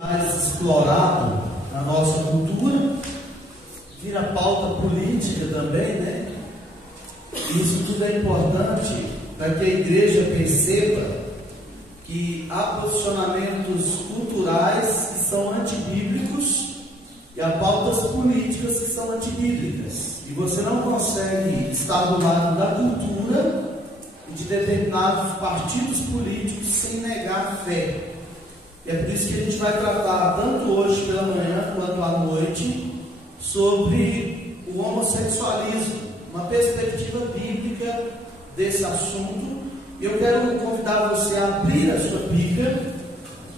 mais explorado na nossa cultura, vira pauta política também, né? Isso tudo é importante para que a igreja perceba que há posicionamentos culturais que são antibíblicos e há pautas políticas que são antibíblicas. E você não consegue estar do lado da cultura e de determinados partidos políticos sem negar a fé. É por isso que a gente vai tratar, tanto hoje pela manhã quanto à noite, sobre o homossexualismo, uma perspectiva bíblica desse assunto. Eu quero convidar você a abrir a sua Bíblia.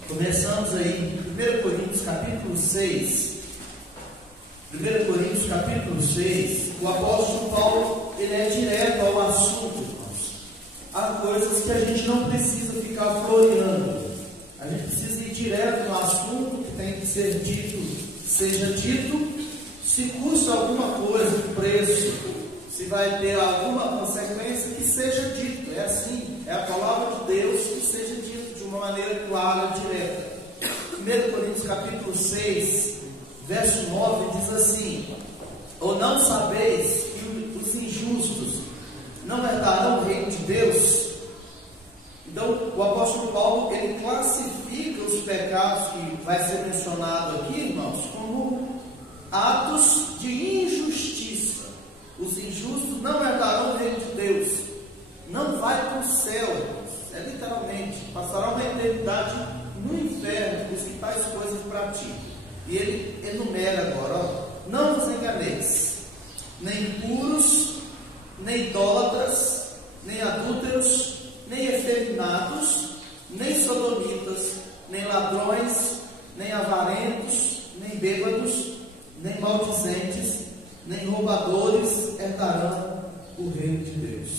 Começamos aí em 1 Coríntios capítulo 6. 1 Coríntios capítulo 6, o apóstolo Paulo, ele é direto ao assunto, irmãos. Há coisas que a gente não precisa ficar floreando. A gente precisa ir direto no assunto que tem que ser dito, seja dito. Se custa alguma coisa, preço, se vai ter alguma consequência, que seja dito. É assim, é a palavra de Deus que seja dito de uma maneira clara, direta. 1 Coríntios capítulo 6, verso 9, diz assim: ou não sabeis que os injustos não herdarão o reino de Deus? Então, o apóstolo Paulo, ele classifica os pecados que vai ser mencionado aqui, irmãos, como atos de injustiça. Os injustos não herdarão o reino de Deus. Não vai para o céu, irmãos. É literalmente, passará uma eternidade no inferno os que tais coisas praticam. E ele enumera agora, ó: não vos enganeis, nem impuros, nem idólatras, nem adúlteros, nem efeminados, nem sodomitas, nem ladrões, nem avarentos, nem bêbados, nem maldizentes, nem roubadores herdarão o reino de Deus.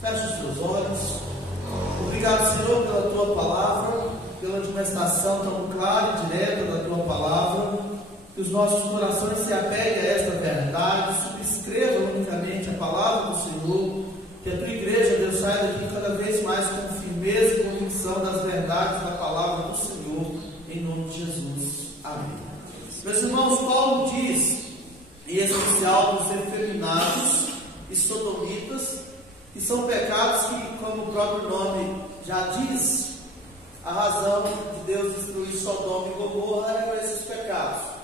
Feche os teus olhos. Obrigado, Senhor, pela tua palavra, pela administração tão clara e direta da tua palavra. Que os nossos corações se apeguem a esta verdade, subscrevam unicamente a palavra do Senhor. Que a tua igreja, Deus, saia daqui cada vez mais com firmeza e convicção das verdades da palavra do Senhor, em nome de Jesus. Amém. Meus irmãos, Paulo diz, em especial dos efeminados e sodomitas, que são pecados que, como o próprio nome já diz, a razão de Deus destruir Sodoma e Gomorra eram esses pecados.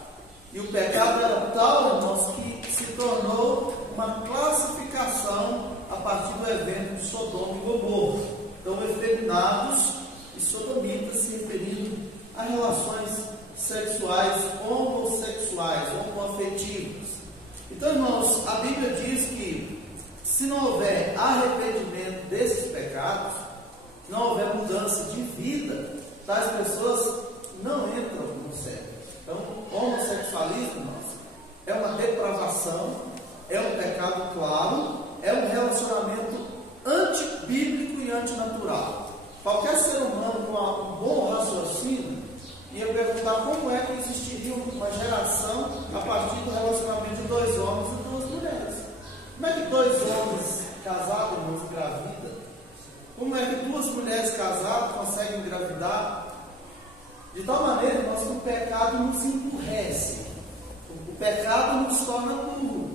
E o pecado era tal, irmãos, que se tornou uma classificação a partir do evento de Sodoma e Gomorra. Então, efeminados e sodomitas se referindo a relações sexuais homossexuais, homoafetivas. Então, irmãos, a Bíblia diz que se não houver arrependimento desses pecados, se não houver mudança de vida, tais pessoas não entram no céu. Então, homossexualismo, irmãos, é uma depravação, é um pecado claro, é um relacionamento antibíblico e antinatural. Qualquer ser humano com um bom raciocínio ia perguntar como é que existiria uma geração a partir do relacionamento de dois homens e duas mulheres. Como é que dois homens casados, irmãos, engravidam? Como é que duas mulheres casadas conseguem engravidar? De tal maneira, irmãos, que o pecado nos emburrece. O pecado nos torna burro.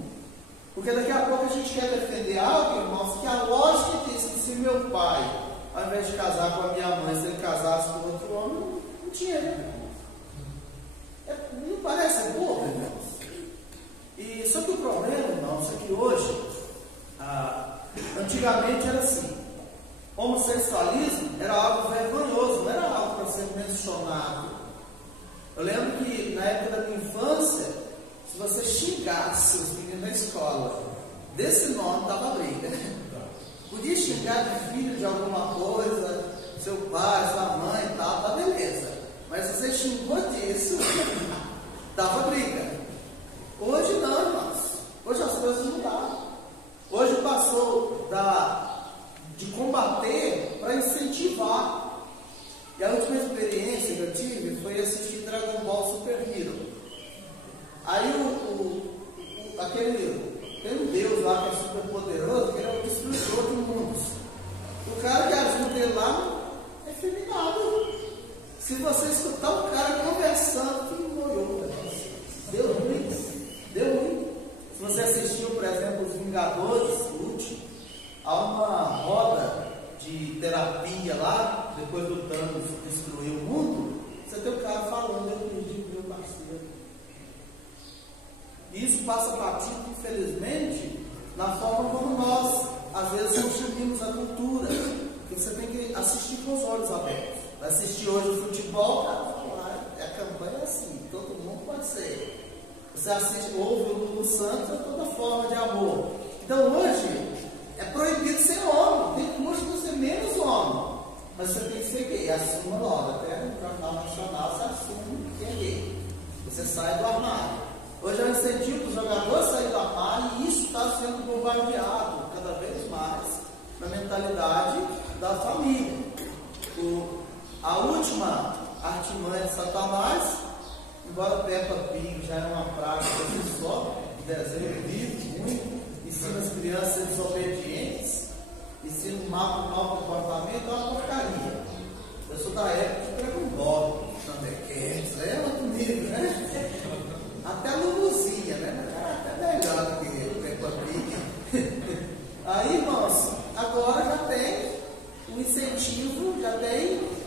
Porque daqui a pouco a gente quer defender algo, irmãos, que a lógica diz que se meu pai, ao invés de casar com a minha mãe, se ele casasse com outro homem, não tinha. Não parece burro, irmãos? E só que o problema, irmãos, é que hoje, antigamente era assim. Homossexualismo era algo vergonhoso, não era algo para ser mencionado. Eu lembro que na época da minha infância, se você xingasse os meninos na escola desse nome, dava briga. Podia xingar de filho de alguma coisa, seu pai, sua mãe e tal, tá beleza. Mas se você xingou disso, dava briga. Hoje não, irmãos. Hoje as coisas mudaram. Hoje passou de combater para incentivar. E a última experiência que eu tive foi assistir Dragon Ball Super Hero. Aí tem um Deus lá que é super poderoso, que ele é o destruidor de mundos. O cara que ajuda ele lá é feminado. Se você escutar um cara conversando, que molhou, deu ruim. Se você assistiu, por exemplo, Os Vingadores, o último, há uma roda de terapia lá, depois do Thanos destruir o mundo, você tem um cara falando, eu perdi meu parceiro. Isso passa batido, infelizmente, na forma como nós, às vezes, consumimos a cultura. Que você tem que assistir com os olhos abertos. Vai assistir hoje o futebol, a campanha é assim, todo mundo pode ser. Você assiste, ouve o Lulu Santos, é toda forma de amor. Então hoje é proibido ser homem, tem curso de ser menos homem. Mas você tem que ser gay, assuma logo, até no Jornal Nacional você assume que é gay. Você sai do armário. Hoje é um incentivo para os jogadores saírem do armário e isso está sendo bombardeado cada vez mais na mentalidade da família. A última artimanha de Satanás, embora Peppa Pig já é uma prática por si só, desenho vivo, muito, ensina as crianças a ser desobedientes, ensina o mau comportamento, é uma porcaria. Eu sou da época de Dragon Ball, Thundercats, é outro nível, né? Até a Luluzinha, né? Até melhor do que Peppa Pig. Aí, irmãos, agora já tem o incentivo, já tem o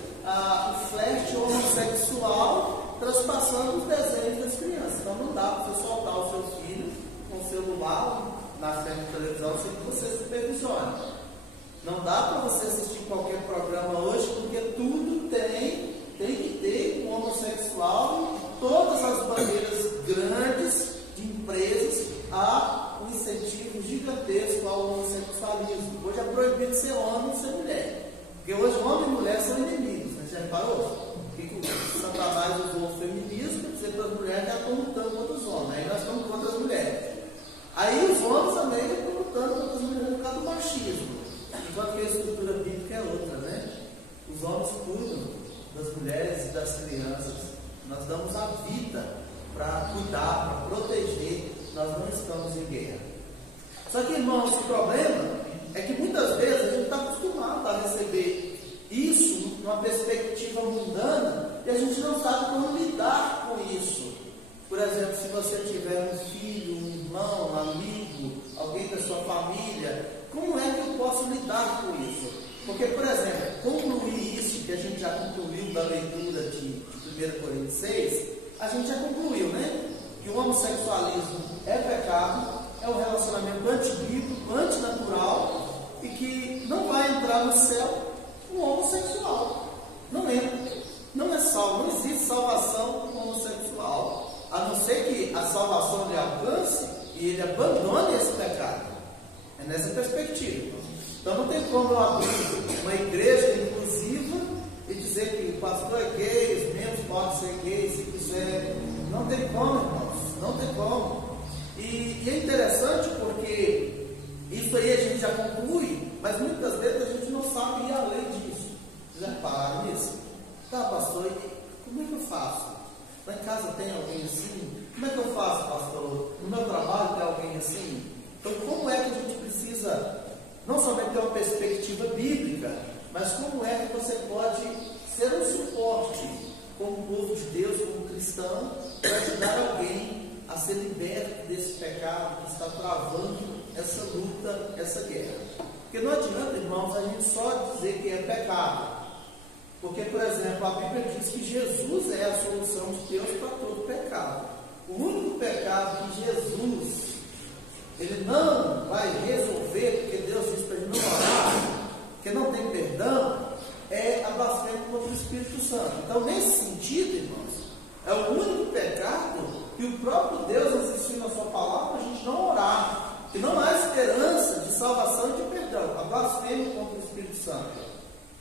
flerte homossexual transpassando os desenhos das crianças. Então não dá para você soltar o seu filho com o celular na frente da televisão sem que você supervisione. Não dá para você assistir qualquer programa hoje, porque tudo tem que ter um homossexual. Todas as bandeiras grandes de empresas há um incentivo gigantesco ao homossexualismo. Hoje é proibido ser homem e ser mulher. Porque hoje homem e mulher são inimigos, né? Já reparou? Que o Satanás usou o feminismo para dizer para as mulheres que estão lutando contra os homens. Aí nós estamos contra as mulheres. Aí os homens também estão lutando contra as mulheres por causa do machismo. Enquanto que a estrutura bíblica é outra, né? Os homens cuidam das mulheres e das crianças. Nós damos a vida para cuidar, para proteger. Nós não estamos em guerra. Só que, irmãos, o problema é que muitas vezes a gente está acostumado a receber isso numa perspectiva mundana e a gente não sabe como lidar com isso. Por exemplo, se você tiver um filho, um irmão, um amigo, alguém da sua família, como é que eu posso lidar com isso? Porque, por exemplo, concluir isso que a gente já concluiu da leitura de 1 Coríntios 6, a gente já concluiu, né? Que o homossexualismo é pecado, é um relacionamento antibíblico, antinatural, e que não vai entrar no céu um homossexual. Não entra. Não é salvo, não existe salvação para um homossexual, a não ser que a salvação lhe alcance e ele abandone esse pecado. É nessa perspectiva. Então não tem como eu abrir uma igreja inclusiva e dizer que o pastor é gay, os membros podem ser gays se quiser. Não tem como, irmãos, não tem como. E é interessante porque isso aí a gente já conclui, mas muitas vezes a gente não sabe ir além disso. Vocês já pararam nisso? Tá, pastor, como é que eu faço? Lá em casa tem alguém assim? Como é que eu faço, pastor? No meu trabalho tem alguém assim? Então, como é que a gente precisa não somente ter uma perspectiva bíblica, mas como é que você pode ser um suporte como povo de Deus, como cristão, para ajudar alguém a ser liberto desse pecado que está travando essa luta, essa guerra? Porque não adianta, irmãos, a gente só dizer que é pecado. Porque, por exemplo, a Bíblia diz que Jesus é a solução de Deus para todo pecado. O único pecado que Jesus ele não vai resolver, porque Deus diz para ele não orar, porque não tem perdão, é a blasfêmia contra o Espírito Santo. Então, nesse sentido, irmãos, é o único pecado que o próprio Deus nos ensina na sua palavra, a gente não orar, que não há esperança de salvação e de perdão, a blasfêmia contra o Espírito Santo.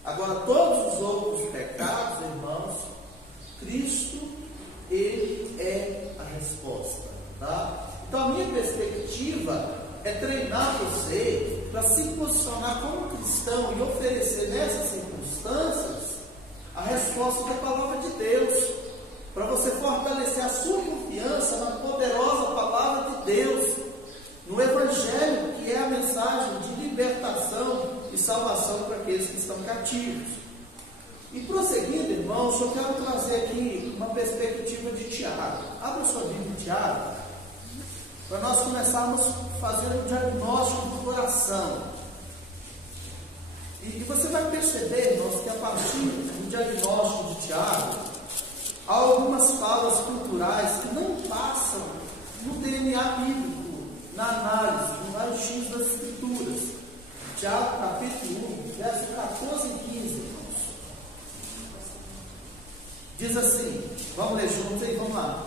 Agora, todos os outros pecados, irmãos, Cristo, Ele é a resposta, tá? Então, a minha perspectiva é treinar você para se posicionar como cristão e oferecer nessas circunstâncias a resposta da palavra de Deus, para você fortalecer a sua confiança na poderosa palavra de Deus, no Evangelho, que é a mensagem de libertação e salvação para aqueles que estão cativos. E prosseguindo, irmão, irmãos, eu quero trazer aqui uma perspectiva de Tiago. Abra sua Bíblia em Tiago, para nós começarmos a fazer um diagnóstico do coração. E você vai perceber, irmãos, que a partir do diagnóstico de Tiago, há algumas falas culturais que não passam no DNA bíblico, na análise, no raio-x das Escrituras. Tiago, capítulo 1, verso 14 e 15, irmãos. Diz assim, vamos ler juntos aí, vamos lá.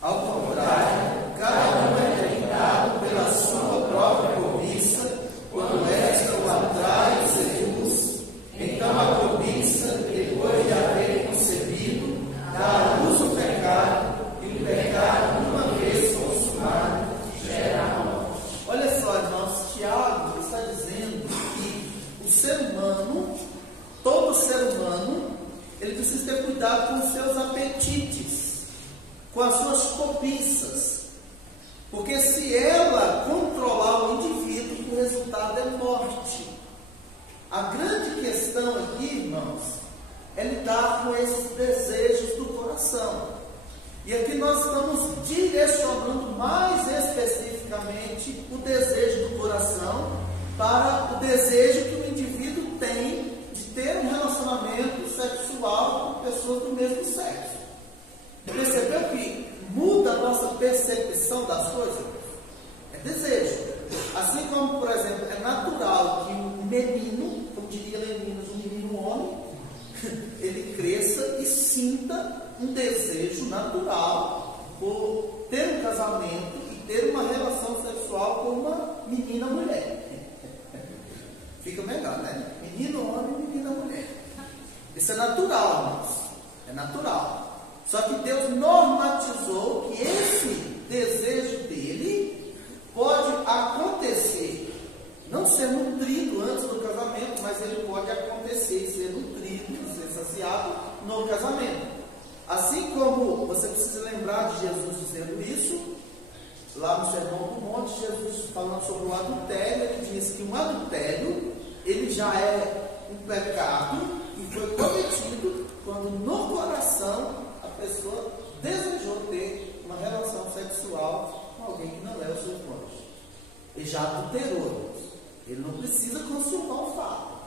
Ao contrário, cada um é tentado pela sua própria cobiça, quando esta o atrai e seduz. Então a cobiça, depois de haver concebido, dá à luz o pecado, e o pecado, uma vez consumado, gera a morte. Olha só, irmãos, Tiago está dizendo que o ser humano, todo ser humano, ele precisa ter cuidado com os seus apetites, com as suas cobiças, porque se ela controlar o indivíduo, o resultado é morte. A grande questão aqui, irmãos, é lidar com esses desejos do coração. E aqui nós estamos direcionando mais especificamente o desejo do coração para o desejo que o indivíduo tem de ter um relacionamento sexual com pessoas do mesmo sexo. Percebeu que muda a nossa percepção das coisas? É desejo. Assim como, por exemplo, é natural que um menino, como diria Leninas, um menino homem, ele cresça e sinta um desejo natural por ter um casamento e ter uma relação sexual com uma menina mulher. Fica melhor, né? Menino homem, menina mulher. Isso é natural, irmãos. É natural. Só que Deus normatizou que esse desejo dele pode acontecer, não ser nutrido antes do casamento, mas ele pode acontecer e ser nutrido, ser saciado no casamento. Assim como você precisa lembrar de Jesus dizendo isso, lá no Sermão do Monte, Jesus falando sobre o adultério, ele diz que um adultério, ele já é um pecado que foi cometido quando no coração a pessoa desejou ter uma relação sexual com alguém que não é o seu cônjuge. Ele já adulterou. Ele não precisa consumar o fato.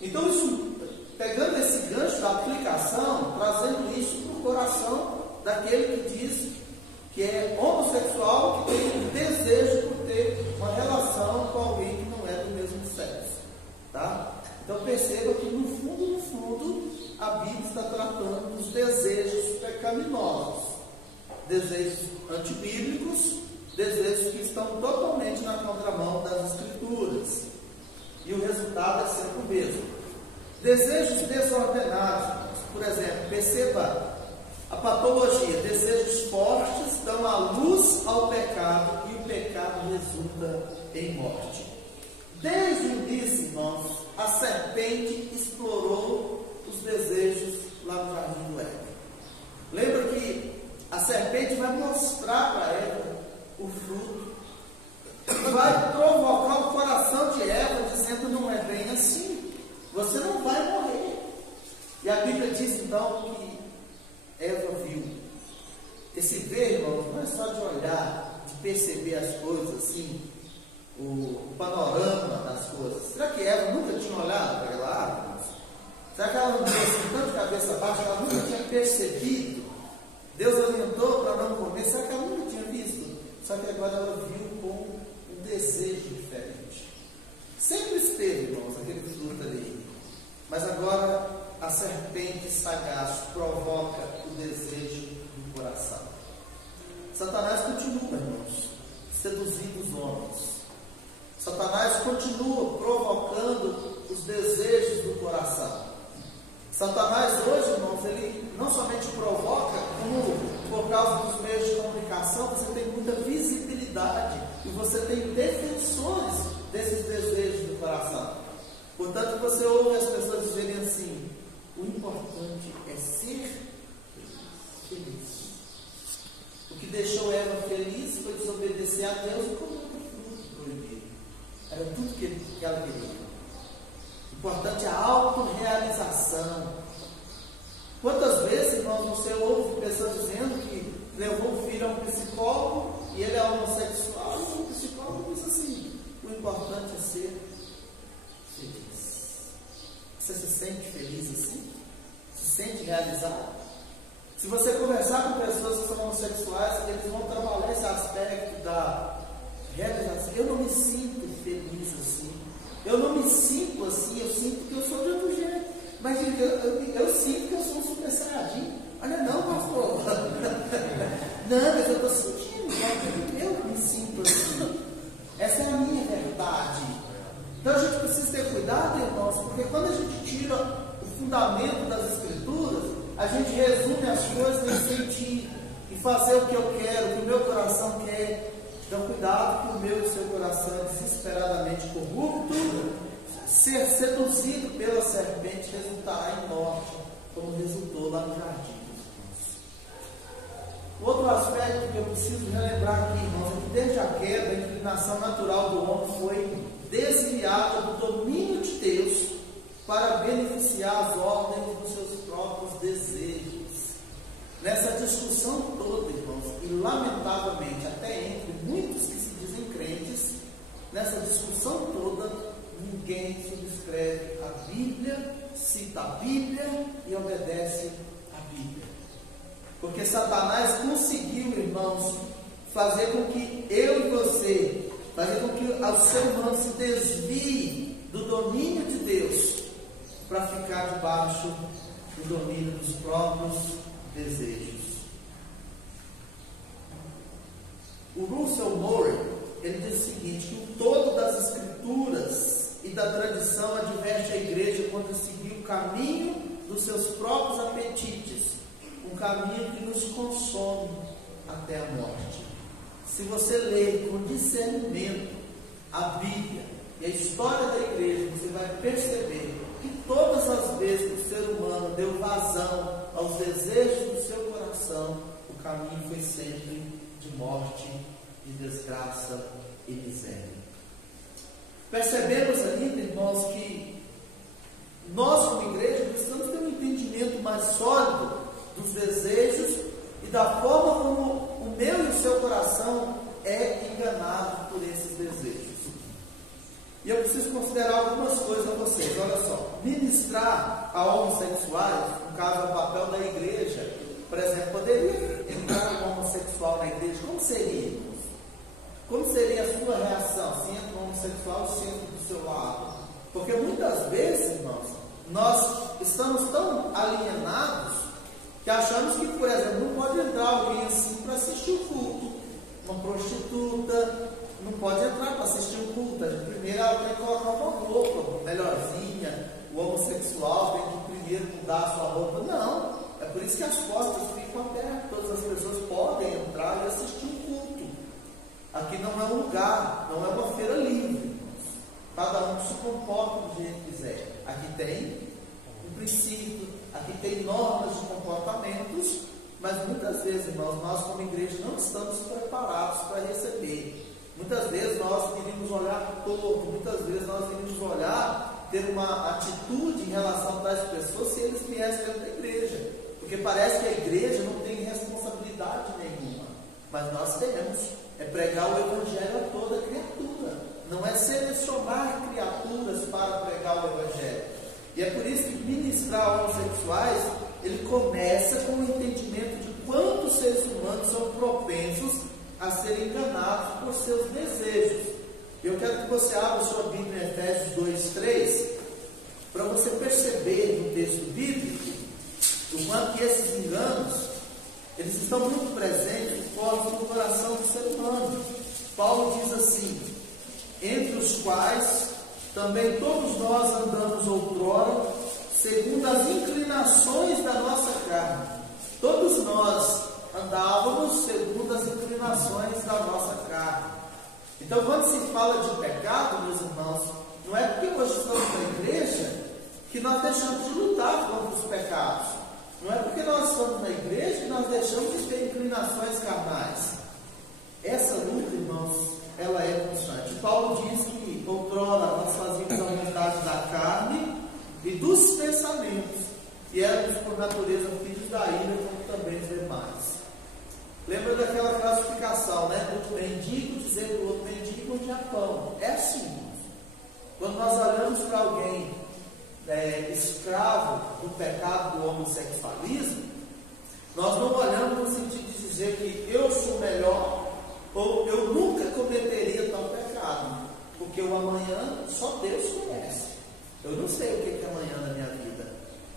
Então, isso, pegando esse gancho da aplicação, trazendo isso para o coração daquele que diz que é homossexual, que tem um desejo por ter uma relação com alguém que não é do mesmo sexo. Tá? Então perceba que no fundo, a Bíblia está tratando dos desejos pecaminosos, desejos antibíblicos, desejos que estão totalmente na contramão das Escrituras. E o resultado é sempre o mesmo. Desejos desordenados, por exemplo, perceba a patologia, desejos fortes dão a luz ao pecado e o pecado resulta em morte. Desde o início, irmãos, a serpente explorou os desejos lá no jardim do Éden. Lembra que a serpente vai mostrar para Eva o fruto, vai provocar o coração de Eva, dizendo: não é bem assim, você não vai morrer. E a Bíblia diz então que Eva viu. Esse ver, irmãos, não é só de olhar, de perceber as coisas assim, o panorama das coisas. Será que Eva nunca tinha olhado para aquela árvore? Será que ela não tinha assim, tanto de cabeça baixa, ela nunca tinha percebido? Deus orientou para não comer, será que ela nunca tinha visto? Só que agora ela viu com um desejo diferente. Sempre esteve, irmãos, aquele fruto ali. Mas agora a serpente sagaz provoca o desejo do coração. Satanás continua, irmãos, seduzindo os homens. Satanás continua provocando os desejos do coração. Satanás hoje, irmãos, ele não somente provoca, como por causa dos meios de comunicação, você tem muita visibilidade e você tem defensores desses desejos do coração. Portanto, você ouve as pessoas dizerem assim: o importante é ser feliz. O que deixou Eva feliz foi desobedecer a Deus e comer o fruto proibido. Era tudo que ela queria. O importante é a autorrealização. feliz assim? Se sente realizado? Se você conversar com pessoas que são homossexuais, eles vão trabalhar esse aspecto da realização. Eu não me sinto feliz assim. Eu não me sinto assim. Eu sinto que eu sou de outro jeito. Mas eu sinto que eu sou um super saiyajin. Olha, não, pastor. Não, mas eu estou sentindo. Eu me sinto assim. Essa é a minha verdade. Então a gente precisa ter cuidado, irmãos, porque quando a gente tira o fundamento das Escrituras, a gente resume as coisas em sentir e fazer o que eu quero, o que o meu coração quer. Então cuidado que o meu e o seu coração é desesperadamente corrupto, ser seduzido pela serpente resultará em morte, como resultou lá no jardim. Outro aspecto que eu preciso relembrar aqui, irmãos, é que desde a queda, a inclinação natural do homem foi desviada do domínio de Deus para beneficiar as ordens dos seus próprios desejos. Nessa discussão toda, irmãos, e lamentavelmente até entre muitos que se dizem crentes, nessa discussão toda, ninguém subscreve a Bíblia, cita a Bíblia e obedece a Bíblia. Porque Satanás conseguiu, irmãos, fazer com que eu e você, fazer com que o ser humano se desvie do domínio de Deus para ficar debaixo do domínio dos próprios desejos. O Russell Murray, ele diz o seguinte, que o todo das Escrituras e da tradição adverte a igreja contra seguir o caminho dos seus próprios apetites, um caminho que nos consome até a morte. Se você ler com discernimento a Bíblia e a história da igreja, você vai perceber que todas as vezes que o ser humano deu vazão aos desejos do seu coração, o caminho foi sempre de morte, de desgraça e miséria. Percebemos ainda, irmãos, que nós como igreja precisamos ter um entendimento mais sólido dos desejos e da forma como o meu e o seu coração é enganado por esses desejos. E eu preciso considerar algumas coisas a vocês. Olha só, ministrar a homossexuais, no caso é o papel da igreja, por exemplo, poderia entrar um homossexual na igreja, como seria? Como seria a sua reação se entra um homossexual e senta do seu lado? Porque muitas vezes, irmãos, nós estamos tão alienados que achamos que, por exemplo, não pode entrar alguém assim para assistir o culto. Uma prostituta não pode entrar para assistir o culto. Primeiro ela tem que colocar uma roupa melhorzinha. O homossexual tem que primeiro mudar a sua roupa. Não. É por isso que as portas ficam abertas. Todas as pessoas podem entrar e assistir o culto. Aqui não é um lugar, não é uma feira livre. Cada um se comporta do jeito que quiser. Aqui tem um princípio, aqui tem normas de comportamentos, mas muitas vezes, irmãos, nós como igreja não estamos preparados para receber. Muitas vezes nós queremos olhar torto, muitas vezes nós queremos olhar, ter uma atitude em relação a tais pessoas se eles viessem dentro da igreja. Porque parece que a igreja não tem responsabilidade nenhuma, mas nós temos. É pregar o evangelho a toda criatura. Não é selecionar criaturas para pregar o evangelho. E é por isso que ministrar homossexuais, ele começa com o entendimento de quantos seres humanos são propensos a serem enganados por seus desejos. Eu quero que você abra sua Bíblia em Efésios 2:3, para você perceber no texto bíblico o quanto que esses enganos eles estão muito presentes e fortes no coração do ser humano. Paulo diz assim: entre os quais também todos nós andamos outrora, segundo as inclinações da nossa carne. Todos nós andávamos segundo as inclinações da nossa carne. Então, quando se fala de pecado, meus irmãos, não é porque hoje estamos na igreja que nós deixamos de lutar contra os pecados. Não é porque nós estamos na igreja que nós deixamos de ter inclinações carnais. Essa luta, irmãos, ela é constante. Paulo diz que outrora nós fazíamos a vontade da carne e dos pensamentos, e éramos por natureza filhos da ira, como também os demais. Lembra daquela classificação, né? Do mendigo dizer para o outro mendigo onde há pão. É assim, irmãos. Quando nós olhamos para alguém escravo do pecado do homossexualismo, nós não olhamos no sentido de dizer que eu sou melhor ou eu nunca cometeria tal pecado, porque o amanhã só Deus conhece. Eu não sei o que é amanhã na minha vida.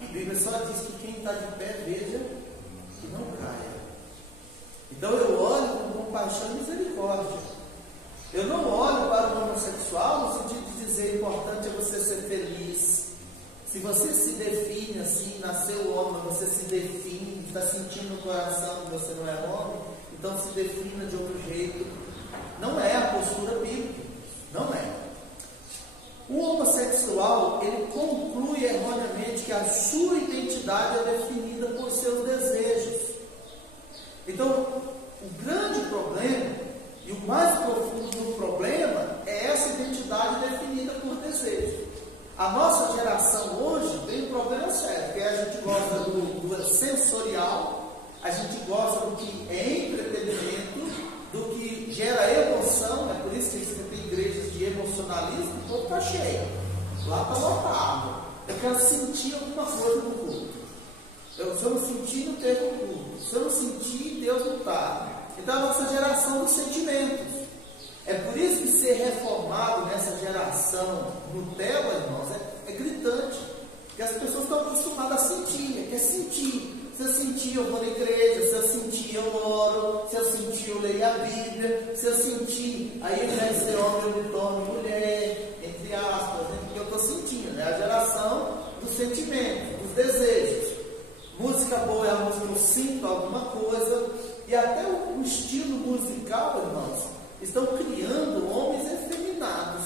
A Bíblia só diz que quem está de pé, veja que não caia. Então eu olho com compaixão e misericórdia. Eu não olho para o homossexual no sentido de dizer o importante é você ser feliz. Se você se define assim, nasceu homem, você se define, está sentindo no coração que você não é homem, então se defina de outro jeito. Não é a postura bíblica, não é. O homossexual, ele conclui erroneamente que a sua identidade é definida por seus desejos. Então, o grande problema e o mais profundo do problema é essa identidade definida por desejo. A nossa geração hoje tem um problema sério, porque a gente gosta do sensorial, a gente gosta do que é entretenimento, do que gera emoção, é por isso que você tem igrejas de emocionalismo, o povo está cheio, lá está lotado. Eu quero sentir alguma coisa no culto. Se eu não sentir, não teve um culto. Se eu não sentir, Deus não está. Então a nossa geração dos sentimentos. É por isso que ser reformado nessa geração Nutella, irmãos, é gritante. Porque as pessoas estão acostumadas a sentir, quer sentir. Se eu sentir, eu vou na igreja. Se eu sentir, eu oro. Se eu sentir, eu leio a Bíblia. Se eu sentir, aí ao invés de ser homem, eu me torno mulher, entre aspas, né? Porque eu estou sentindo. É a geração dos sentimentos, dos desejos. Música boa é a música que eu sinto alguma coisa. E até o estilo musical, irmãos, estão criando homens efeminados.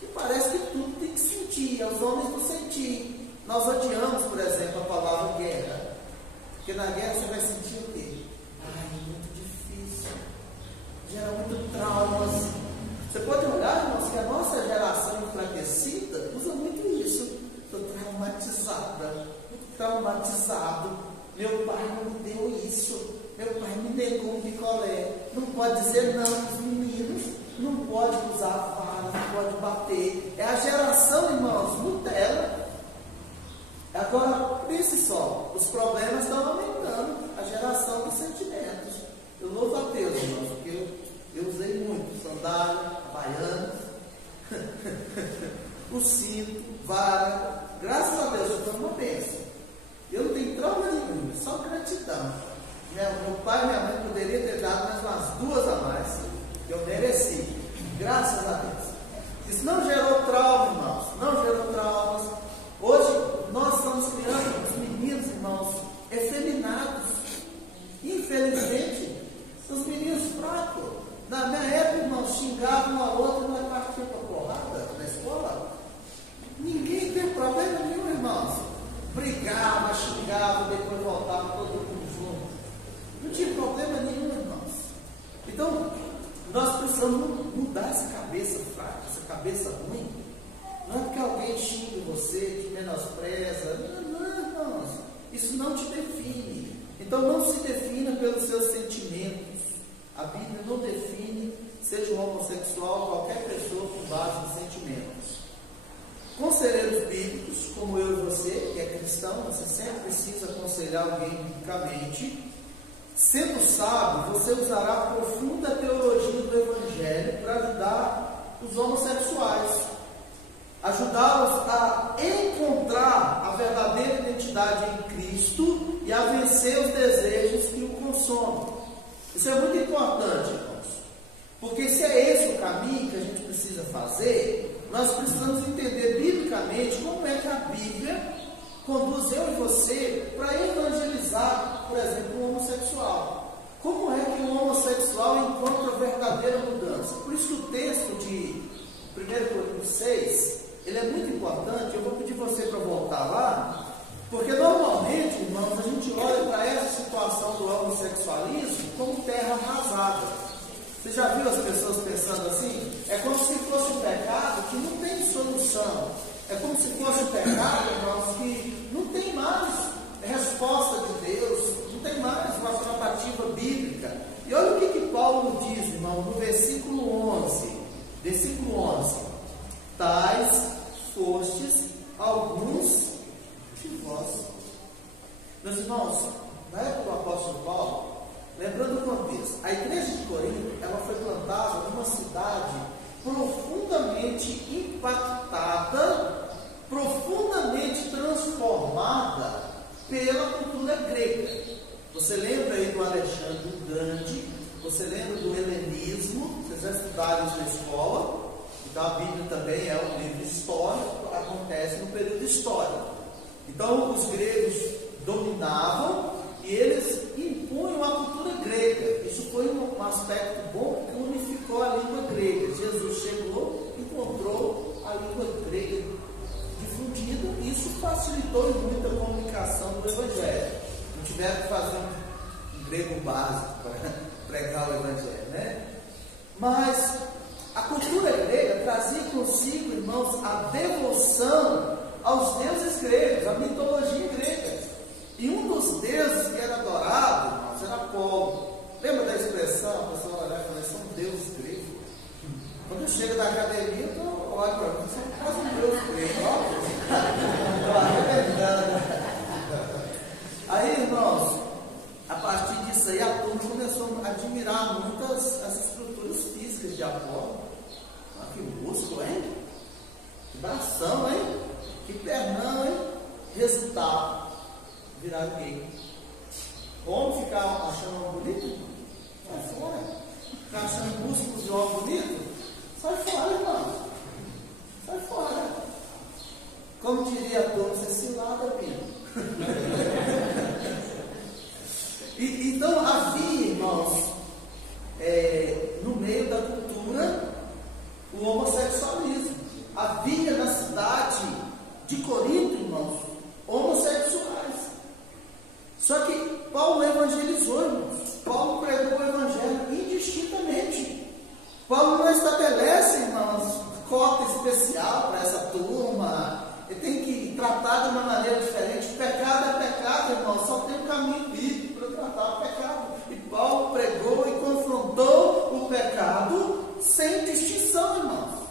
E parece que tudo tem que sentir, é os homens do sentir. Nós odiamos, por exemplo, a palavra guerra. Porque na guerra você vai sentir o quê? Ai, muito difícil. Gera muito traumas. Você pode olhar, irmãos, que a nossa geração enfraquecida usa muito isso. Estou traumatizada, traumatizado. Meu pai não me deu isso. Meu pai me negou um picolé. Não pode dizer não para os meninos. Não pode usar vara, não pode bater. É a geração, irmãos, Nutella. Agora, pense só, os problemas estão aumentando, a geração dos sentimentos. Eu louvo a Deus, irmãos, porque eu usei muito sandália, havaiana, o cinto, vara. Graças a Deus, eu estou numa bênção. Eu não tenho trauma nenhum, só gratidão. Meu pai e minha mãe poderiam ter dado mais umas 2 a mais, que eu mereci. Graças a Deus. Isso não gerou trauma, irmãos, não gerou traumas. Hoje, nós estamos criando os meninos, irmãos, efeminados. Infelizmente, os meninos fracos. Na minha época, irmãos, xingavam um ao outro, mas partiam para porrada na escola. Ninguém tem problema nenhum, irmãos. Brigava, xingava, depois voltava todo mundo junto. Não tinha problema nenhum, irmãos. Então, nós precisamos mudar essa cabeça fraca, essa cabeça ruim. Não é porque alguém xinga você, te menospreza. Não, irmãos. Isso não te define. Então não se defina pelos seus sentimentos. A Bíblia não define, seja um homossexual ou qualquer pessoa com base nos sentimentos. Conselheiros bíblicos, como eu e você, que é cristão, você sempre precisa aconselhar alguém biblicamente. Sendo sábio, você usará a profunda teologia do Evangelho para ajudar os homossexuais. Ajudá-los a encontrar a verdadeira identidade em Cristo e a vencer os desejos que o consomem. Isso é muito importante, irmãos. Porque se é esse o caminho que a gente precisa fazer, nós precisamos entender biblicamente como é que a Bíblia conduz eu e você para evangelizar, por exemplo, o homossexual. Como é que o homossexual encontra a verdadeira mudança? Por isso que o texto de 1 Coríntios 6, ele é muito importante. Eu vou pedir você para voltar lá, porque normalmente, irmãos, a gente olha para essa situação do homossexualismo como terra arrasada. Você já viu as pessoas pensando assim? É como se fosse um pecado que não tem solução. É como se fosse um pecado, irmãos, que não tem mais resposta de Deus, não tem mais uma tratativa bíblica. E olha o que Paulo diz, irmão, no versículo 11. Versículo 11. Tais fostes alguns Meus irmãos, na época do apóstolo Paulo, lembrando o contexto, a igreja de Corinto, ela foi plantada numa cidade profundamente impactada, profundamente transformada pela cultura grega. Você lembra aí do Alexandre o Grande? Você lembra do helenismo? Vocês já estudaram isso na escola? Então a Bíblia também é um livro histórico, acontece no período histórico. Então os gregos dominavam e eles impunham a cultura grega. Isso foi um aspecto bom que unificou a língua grega. Jesus chegou e encontrou a língua grega difundida, e isso facilitou muito a comunicação do Evangelho. Não tiveram que fazer um grego básico para pregar o Evangelho, né? Mas a cultura grega trazia consigo, irmãos, a devoção aos deuses gregos, a mitologia grega. E um dos deuses que era adorado, irmãos, era Apolo. Lembra da expressão? A pessoa olha e fala, são deuses gregos. Quando eu chego da academia, eu olho para mim, são quase um deus grego. Aí, irmãos, a partir disso aí, a turma começou a admirar muito as estruturas físicas de Apolo. Ah, que músculo, hein? Que bração, hein? Que pernão, hein? Resultado, viraram gay. Como ficar achando homem bonito? Sai fora. Ficar achando músculos de homem bonito? Sai fora, irmão. Sai fora. Como diria a turma, você se lava, Pino. Então havia, irmãos, no meio da cultura, o homossexualismo. Havia na cidade de Corinto, irmãos, homossexuais. Só que Paulo evangelizou, irmãos. Paulo pregou o evangelho indistintamente. Paulo não estabelece, irmãos, cota especial para essa turma. Ele tem que tratar de uma maneira diferente. Pecado é pecado, irmão. Só tem um caminho bíblico para tratar o pecado. E Paulo pregou e confrontou o pecado sem distinção, irmãos.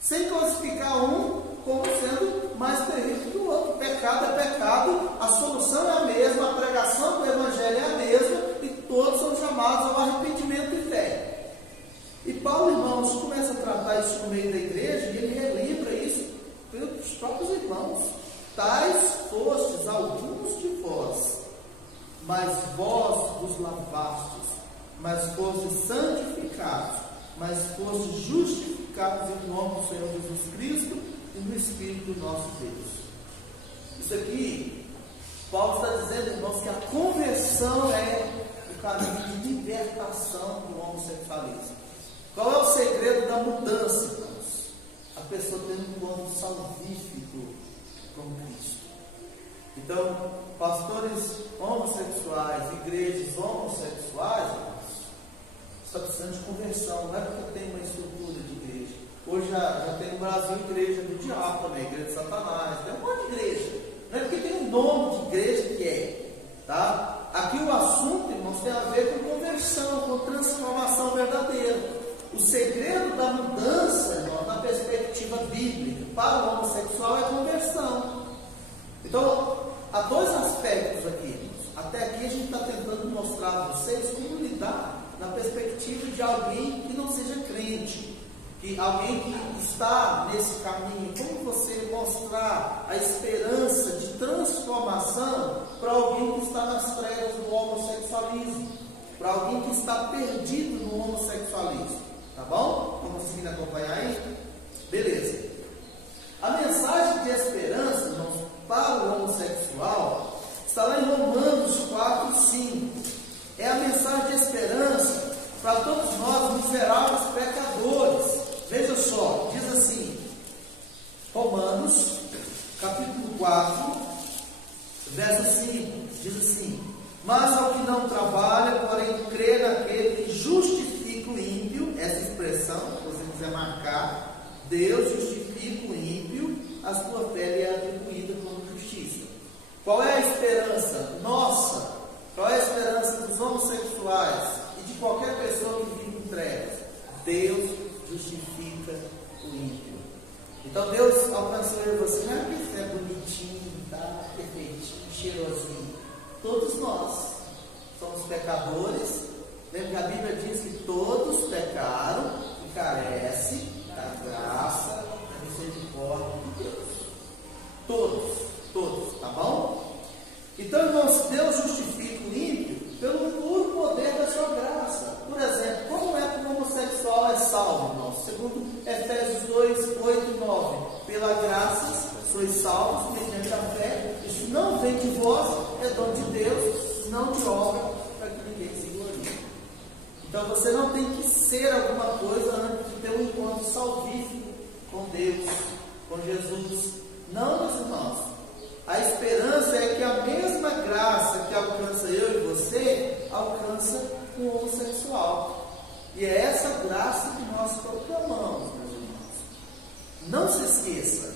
Sem classificar um como sendo mais terrível que o outro. Pecado é pecado. A solução é a mesma. A pregação do evangelho é a mesma. E todos são chamados ao arrependimento e fé. E Paulo, irmãos, começa a tratar isso no meio da igreja. E ele relembra isso pelos próprios irmãos. Tais fostes alguns de vós, mas vós vos lavastes, mas fostes santificados, mas fostes justificados em nome do Senhor Jesus Cristo e no Espírito do nosso Deus. Isso aqui, Paulo está dizendo, irmãos, que a conversão é o caminho de libertação do homossexualismo. Qual é o segredo da mudança, irmãos? A pessoa tem um encontro salvífico com Cristo. Então, pastores homossexuais, igrejas homossexuais, irmãos, está precisando de conversão. Não é porque tem uma estrutura de igreja. Hoje já tem no Brasil igreja do diabo também, igreja de Satanás, tem um monte de igreja. Não é porque tem um nome de igreja que é, tá? Aqui o assunto, irmãos, tem a ver com conversão, com transformação verdadeira. O segredo da mudança, irmão, na perspectiva bíblica para o homossexual é a conversão. Então, há dois aspectos aqui, irmãos. Até aqui a gente está tentando mostrar a vocês como lidar na perspectiva de alguém que não seja crente, que alguém que está nesse caminho. Como você mostrar a esperança de transformação para alguém que está nas trevas do homossexualismo, para alguém que está perdido no homossexualismo. Tá bom? Estão conseguindo acompanhar aí? Beleza. A mensagem de esperança, irmãos, para o homossexual está lá em Romanos 4 e 5. É a mensagem de esperança para todos nós miseráveis pecadores. Veja só, diz assim, Romanos capítulo 4, verso 5, diz assim: mas ao que não trabalha, porém crê naquele que justifica o ímpio, essa expressão, se você quiser marcar, Deus justifica o ímpio, a sua fé lhe é atribuída como justiça. Qual é a esperança nossa? Qual é a esperança dos homossexuais e de qualquer pessoa que vive em trevas? Deus justifica o ímpio. Então Deus alcançou eu e você, não é porque você é bonitinho, tá perfeitinho, cheirosinho. Todos nós somos pecadores. Lembra que a Bíblia diz que todos pecaram e carecem da graça, da misericórdia de Deus. Todos, tá bom? Então, irmãos, Deus justifica o ímpio pelo puro poder da sua graça. Por exemplo, como é que o homossexual é salvo, irmãos? Segundo Efésios 2, 8 e 9. Pela graça sois salvos mediante a fé. Isso não vem de vós, é dom de Deus, não de obra, para que ninguém se glorie. Então você não tem que ser alguma coisa antes de ter um encontro salvífico com Deus, com Jesus. Não, meus irmãos. A esperança é que a mesma graça que alcança eu e você, alcança o homossexual. E é essa graça que nós proclamamos, meus irmãos. Não se esqueça,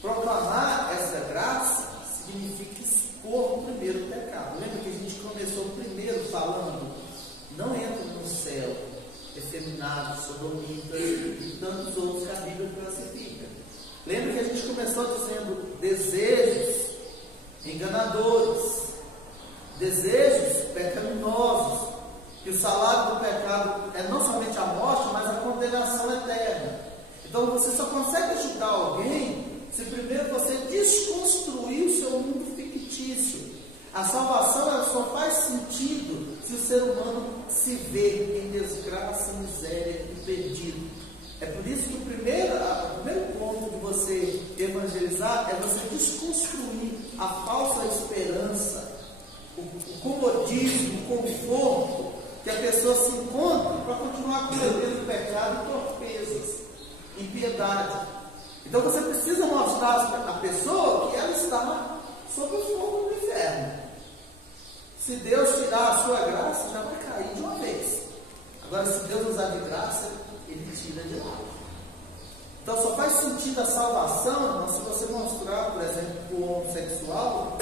proclamar essa graça significa expor o primeiro pecado. Lembra que a gente começou primeiro falando, não entra no céu efeminados, sodomitas e tantos outros que a Bíblia classifica. Lembra que a gente começou dizendo desejos enganadores, desejos pecaminosos, que o salário do pecado é não somente a morte, mas a condenação eterna. Então você só consegue ajudar alguém se primeiro você desconstruir o seu mundo fictício. A salvação ela só faz sentido se o ser humano se vê em desgraça, miséria e perdido. É por isso que o primeiro ponto de você evangelizar é você desconstruir a falsa esperança, o comodismo, o conforto que a pessoa se encontra para continuar cometendo pecado e torpezas, impiedade. Então você precisa mostrar à pessoa que ela está sob o fogo do inferno. Se Deus tirar a sua graça, já vai cair de uma vez. Agora, se Deus usar de graça, Ele tira de lá. Então só faz sentido a salvação, irmão, se você mostrar, por exemplo, para o homossexual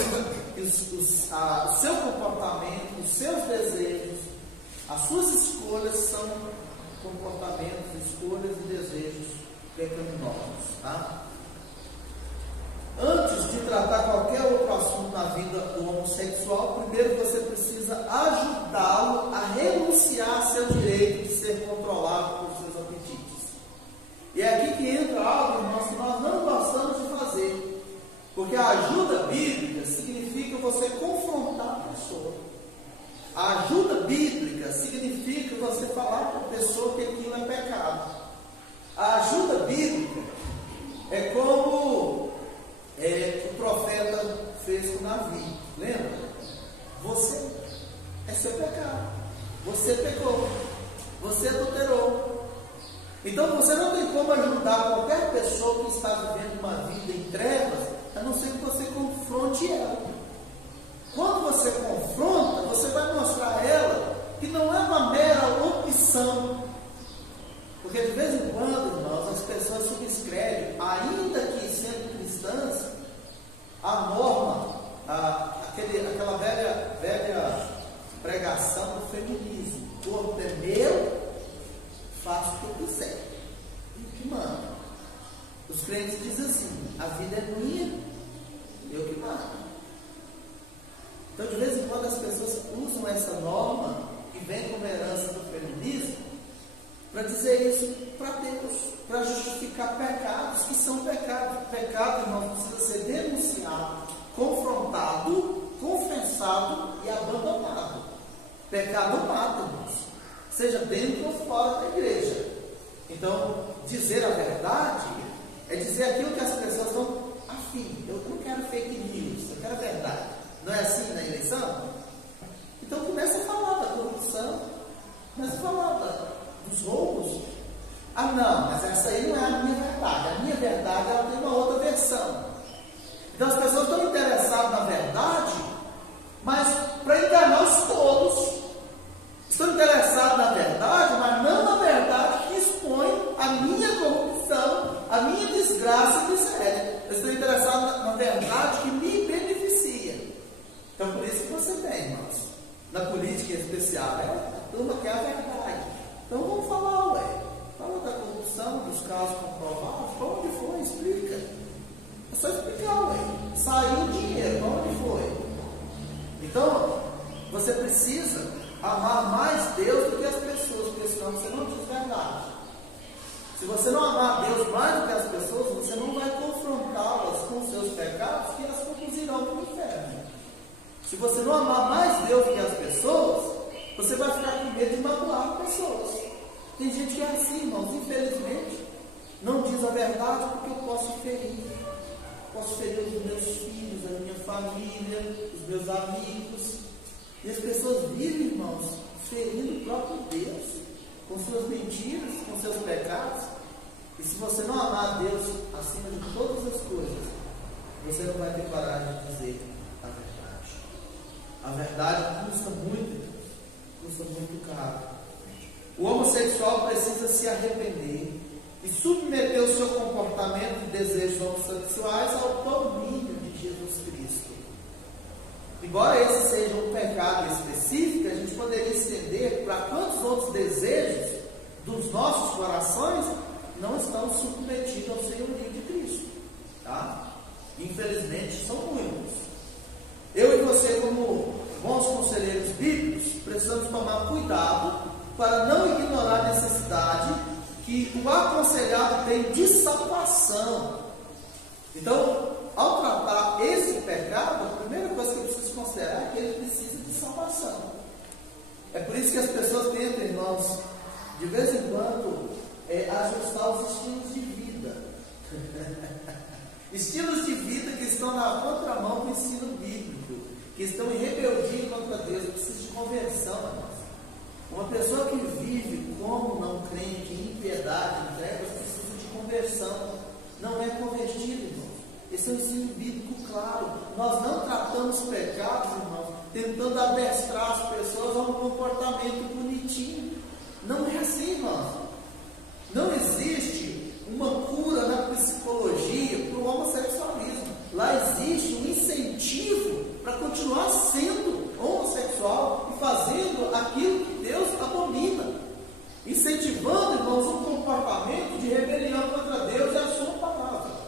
que o seu comportamento, os seus desejos, as suas escolhas são comportamentos, escolhas e desejos pecaminosos, tá? Antes de tratar qualquer outro assunto na vida do homossexual, primeiro você precisa ajudá-lo a renunciar a seu direito de ser controlado por seus apetites. E é aqui que entra algo, irmãos, que nós não gostamos de fazer. Porque a ajuda bíblica significa você confrontar a pessoa. A ajuda bíblica significa você falar para a pessoa que aquilo é pecado. A ajuda bíblica é como o profeta fez com Davi. Lembra? Você é seu pecado. Você pecou. Você adulterou. Então você não tem como ajudar qualquer pessoa que está vivendo uma vida em trevas, a não ser que você confronte ela. Quando você confronta, você vai mostrar a ela que não é uma mera opção. Porque de vez em quando, irmãos, as pessoas subscrevem, ainda que sendo cristãs, a norma, aquela velha pregação do feminismo. O corpo é meu, faço o que eu quiser. E o que manda? Os crentes dizem assim, a vida é minha, eu que mando. Então, de vez em quando, as pessoas usam essa norma, que vem como herança do feminismo, para dizer isso para Deus, para justificar pecados que são pecados. Pecado, irmão, precisa ser denunciado, confrontado, confessado e abandonado. Pecado mata, irmãos, seja dentro ou fora da igreja. Então, dizer a verdade é dizer aquilo que as pessoas estão afim. Eu não quero fake news, eu quero a verdade. Não é assim na eleição? Então começa a falar da corrupção, começa a falar dos roubos. Ah não, mas essa aí não é a minha verdade. A minha verdade ela tem uma outra versão. Então as pessoas estão interessadas na verdade, mas para enganar os tolos. Estão interessados na verdade, mas não na verdade que expõe a minha corrupção, a minha desgraça e miséria. Eu estou interessado na verdade que me beneficia. Então por isso que você tem, irmãos, na política em especial, a turma quer a verdade. Então vamos falar, fala da corrupção, dos casos comprovados, para onde foi, explica. É só explicar, saiu o dinheiro, para onde foi? Então você precisa amar mais Deus do que as pessoas, porque senão você não diz verdade. Se você não amar Deus mais do que as pessoas, você não vai confrontá-las com os seus pecados, que elas conduzirão para o inferno. Se você não amar mais Deus do que as pessoas, você vai ficar com medo de magoar pessoas. Tem gente que é assim, irmãos, infelizmente, não diz a verdade porque eu posso ferir. Posso ferir os meus filhos, a minha família, os meus amigos. E as pessoas vivem, irmãos, ferindo o próprio Deus, com suas mentiras, com seus pecados. E se você não amar a Deus acima de todas as coisas, você não vai ter coragem de dizer a verdade. A verdade custa muito caro. O homossexual precisa se arrepender e submeter o seu comportamento e desejos homossexuais ao domínio de Jesus Cristo. Embora esse seja um pecado específico, a gente poderia estender para quantos outros desejos dos nossos corações não estão submetidos ao senhorio de Cristo, tá? Infelizmente são muitos. Eu e você, como bons conselheiros bíblicos, precisamos tomar cuidado para não ignorar a necessidade que o aconselhado tem de salvação. Então, ao tratar esse pecado, a primeira coisa que eu preciso considerar é que ele precisa de salvação. É por isso que as pessoas tentam, irmãos, de vez em quando, ajustar os estilos de vida. Estilos de vida que estão na contramão do ensino bíblico, que estão em rebeldia contra Deus. Precisa de conversão, irmãos. Uma pessoa que vive como não crente, em impiedade, em trevas, precisa de conversão. Não é convertido, irmão. Esse é um ensino bíblico claro. Nós não tratamos pecados, irmão, tentando adestrar as pessoas a um comportamento bonitinho. Não é assim, irmão. Não existe uma cura na psicologia para o homossexualismo. Lá existe um incentivo para continuar sendo homossexual e fazendo aquilo que Deus abomina, incentivando, irmãos, um comportamento de rebelião contra Deus e a sua palavra.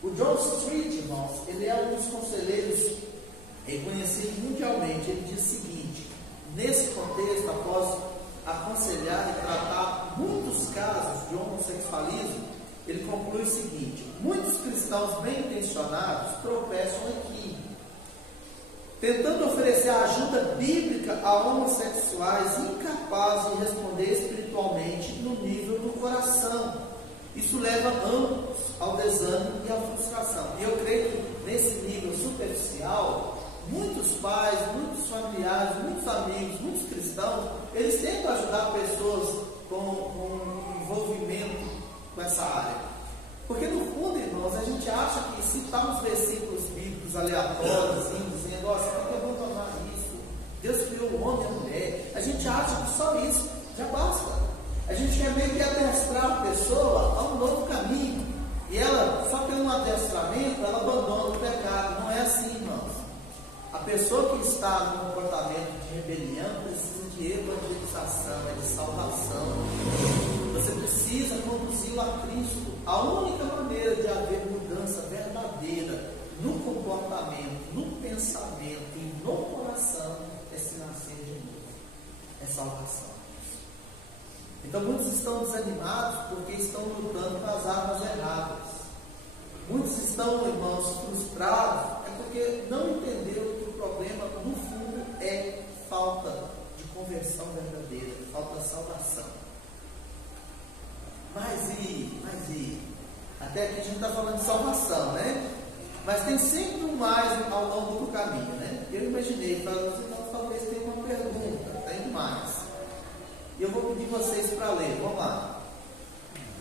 O John Street, irmãos, ele é um dos conselheiros reconhecidos mundialmente. Ele diz o seguinte: nesse contexto, após aconselhar e tratar muitos casos de homossexualismo, ele conclui o seguinte: muitos cristãos bem intencionados tropeçam aqui, tentando oferecer ajuda bíblica a homossexuais incapazes de responder espiritualmente no nível do coração. Isso leva ambos ao desânimo e à frustração. E eu creio que nesse nível superficial, muitos pais, muitos familiares, muitos amigos, muitos cristãos, eles tentam ajudar pessoas com envolvimento com essa área. Porque no fundo, irmãos, a gente acha que citar uns versículos bíblicos aleatórios, assim, dizendo, ó, você tem que abandonar isso, Deus criou o homem e a mulher, a gente acha que só isso já basta. A gente quer meio que adestrar a pessoa a um novo caminho, e ela, só pelo adestramento, ela abandona o pecado. Não é assim, irmãos. A pessoa que está no comportamento de rebelião precisa de evangelização, de salvação. Você precisa conduzi-lo a Cristo. A única maneira de haver mudança verdadeira no comportamento, no pensamento e no coração é se nascer de novo. É salvação. Então muitos estão desanimados porque estão lutando com as armas erradas. Muitos estão, irmãos, frustrados porque não entenderam que o problema, no fundo, é falta de conversão verdadeira, falta de salvação. Mas até aqui a gente está falando de salvação, né? Mas tem sempre um mais ao longo do caminho, né? Eu imaginei, talvez tenha uma pergunta, tem mais. E eu vou pedir vocês para ler, vamos lá.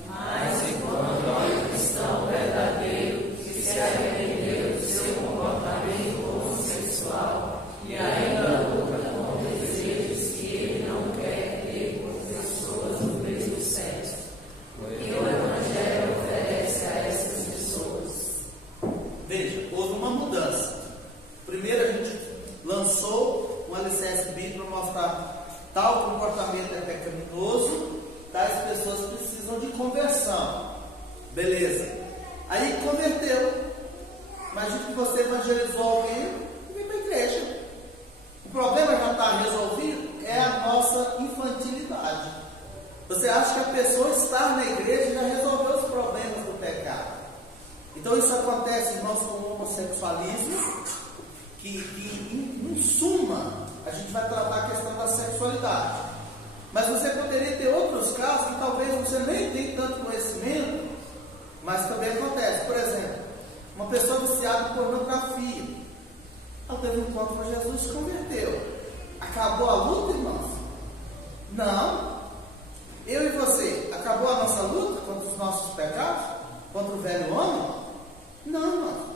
Mas enquanto há um cristão verdadeiro que se arrependeu do seu comportamento homossexual e ainda luta com desejos que ele não quer ter com pessoas do mesmo sexo, porque o Evangelho oferece a essas pessoas. Veja, houve uma mudança. Primeiro a gente lançou um alicerce bíblico para mostrar tal comportamento é pecaminoso, tais pessoas precisam de conversão. Beleza. Aí converteu. Imagina que você evangelizou alguém e veio para a igreja. O problema já está resolvido, é a nossa infantilidade. Você acha que a pessoa estar na igreja já resolveu os problemas do pecado. Então isso acontece, irmãos, com o homossexualismo, que em suma, a gente vai tratar a questão da sexualidade. Mas você poderia ter outros casos que talvez você nem tenha tanto conhecimento, mas também acontece. Por exemplo, uma pessoa viciada em pornografia. Ela teve um encontro com Jesus e se converteu. Acabou a luta, irmãos? Não. Eu e você, acabou a nossa luta contra os nossos pecados? Contra o velho homem? Não, irmãos.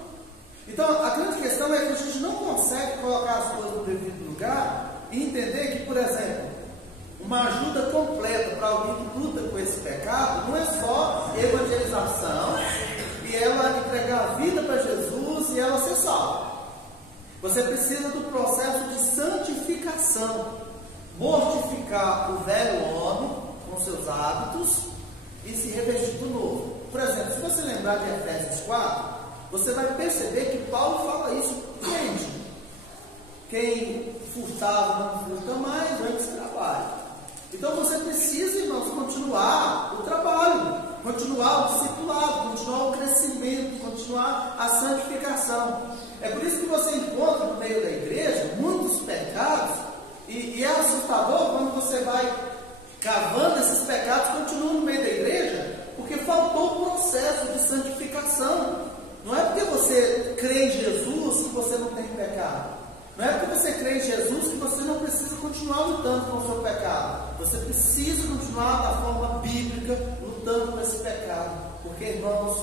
Então, a grande questão é que a gente não consegue colocar as coisas no devido lugar e entender que, por exemplo, uma ajuda completa para alguém que luta com esse pecado não é só evangelização e ela entregar a vida para Jesus e ela ser salva. Você precisa do processo de santificação, mortificar o velho homem com seus hábitos e se revestir do novo. Por exemplo, se você lembrar de Efésios 4, você vai perceber que Paulo fala isso, gente. Quem furtava não furta mais, antes trabalha. Então você precisa, irmãos, continuar o trabalho, continuar o discipulado, continuar o crescimento, continuar a santificação. É por isso que você encontra no meio da igreja muitos pecados, e é assustador quando você vai cavando esses pecados, continuam no meio da igreja, porque faltou o processo de santificação. Não é porque você crê em Jesus que você não tem pecado. Não é porque você crê em Jesus que você não precisa continuar lutando com o seu pecado. Você precisa continuar da forma bíblica lutando com esse pecado. Porque, irmãos,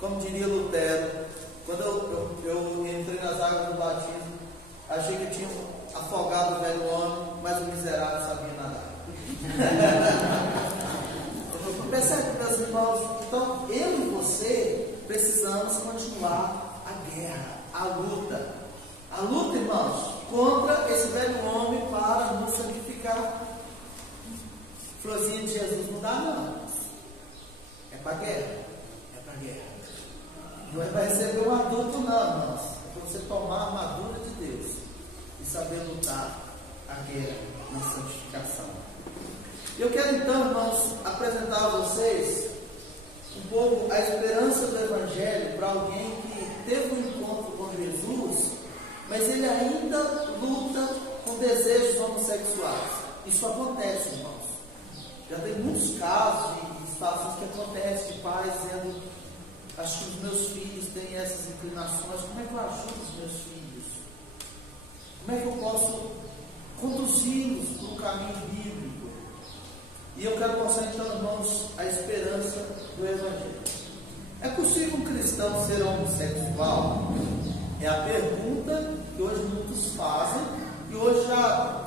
como diria Lutero, quando eu entrei nas águas do batismo, achei que tinha afogado o velho homem, mas o miserável sabia nadar. Percebe, meus irmãos? Então, eu e você precisamos continuar a guerra, a luta. A luta, irmãos, contra esse velho homem para nos santificar. Florzinha de Jesus não dá, não. É para guerra. É para guerra. Não é para receber um adulto, não, irmãos. É para você tomar a armadura de Deus e saber lutar a guerra na santificação. Eu quero então, irmãos, apresentar a vocês um pouco a esperança do Evangelho para alguém que teve um encontro com Jesus, mas ele ainda luta com desejos homossexuais. Isso acontece, irmãos. Já tem muitos casos e situações que acontecem de pais dizendo: acho que os meus filhos têm essas inclinações, como é que eu ajudo os meus filhos? Como é que eu posso conduzi-los para o caminho bíblico? E eu quero mostrar então, irmãos, a esperança do Evangelho. É possível um cristão ser homossexual? É a pergunta que hoje muitos fazem, e hoje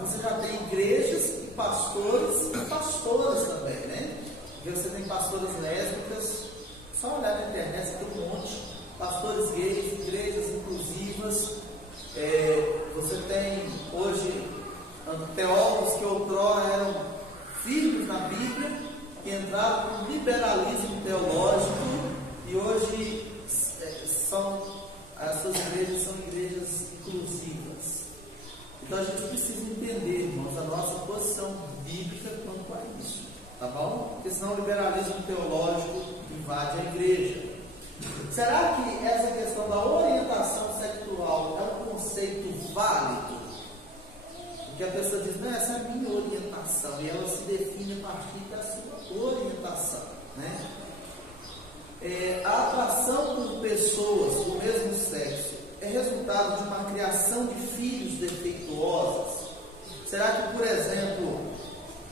você já tem igrejas e pastores e pastoras também, né? Porque você tem pastoras lésbicas, só olhar na internet, você tem um monte, pastores gays, igrejas inclusivas, você tem hoje teólogos que outrora eram firmes na Bíblia, que entraram no liberalismo teológico e hoje as suas igrejas são igrejas inclusivas. Então a gente precisa entender, irmãos, a nossa posição bíblica quanto a isso, tá bom? Porque senão o liberalismo teológico invade a igreja. Será que essa questão da orientação sexual é um conceito válido? Porque a pessoa diz: não, essa é a minha orientação, e ela se define a partir da sua orientação, né? A atração por pessoas do mesmo sexo é resultado de uma criação de filhos defeituosos? Será que, por exemplo,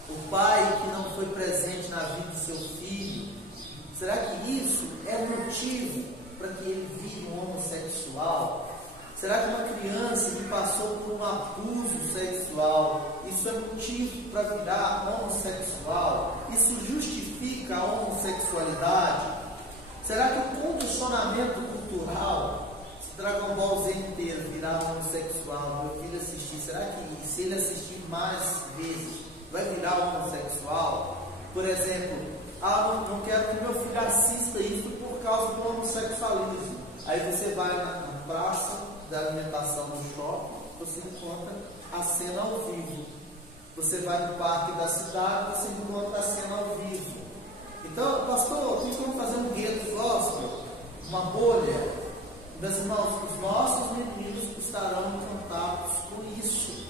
o pai que não foi presente na vida do seu filho, será que isso é motivo para que ele vire um homossexual? Será que uma criança que passou por um abuso sexual, isso é motivo para virar homossexual? Isso justifica a homossexualidade? Será que o condicionamento cultural, se Dragon Ball Z inteiro virar homossexual, meu filho assistir, será que se ele assistir mais vezes, vai virar homossexual? Por exemplo, não quero que meu filho assista isso por causa do homossexualismo. Aí você vai na praça da alimentação do shopping, você encontra a cena ao vivo. Você vai no parque da cidade, você encontra a cena ao vivo. Então, pastor, nós vamos fazer um gueto gospel, uma bolha. Meus irmãos, os nossos meninos estarão encantados com isso.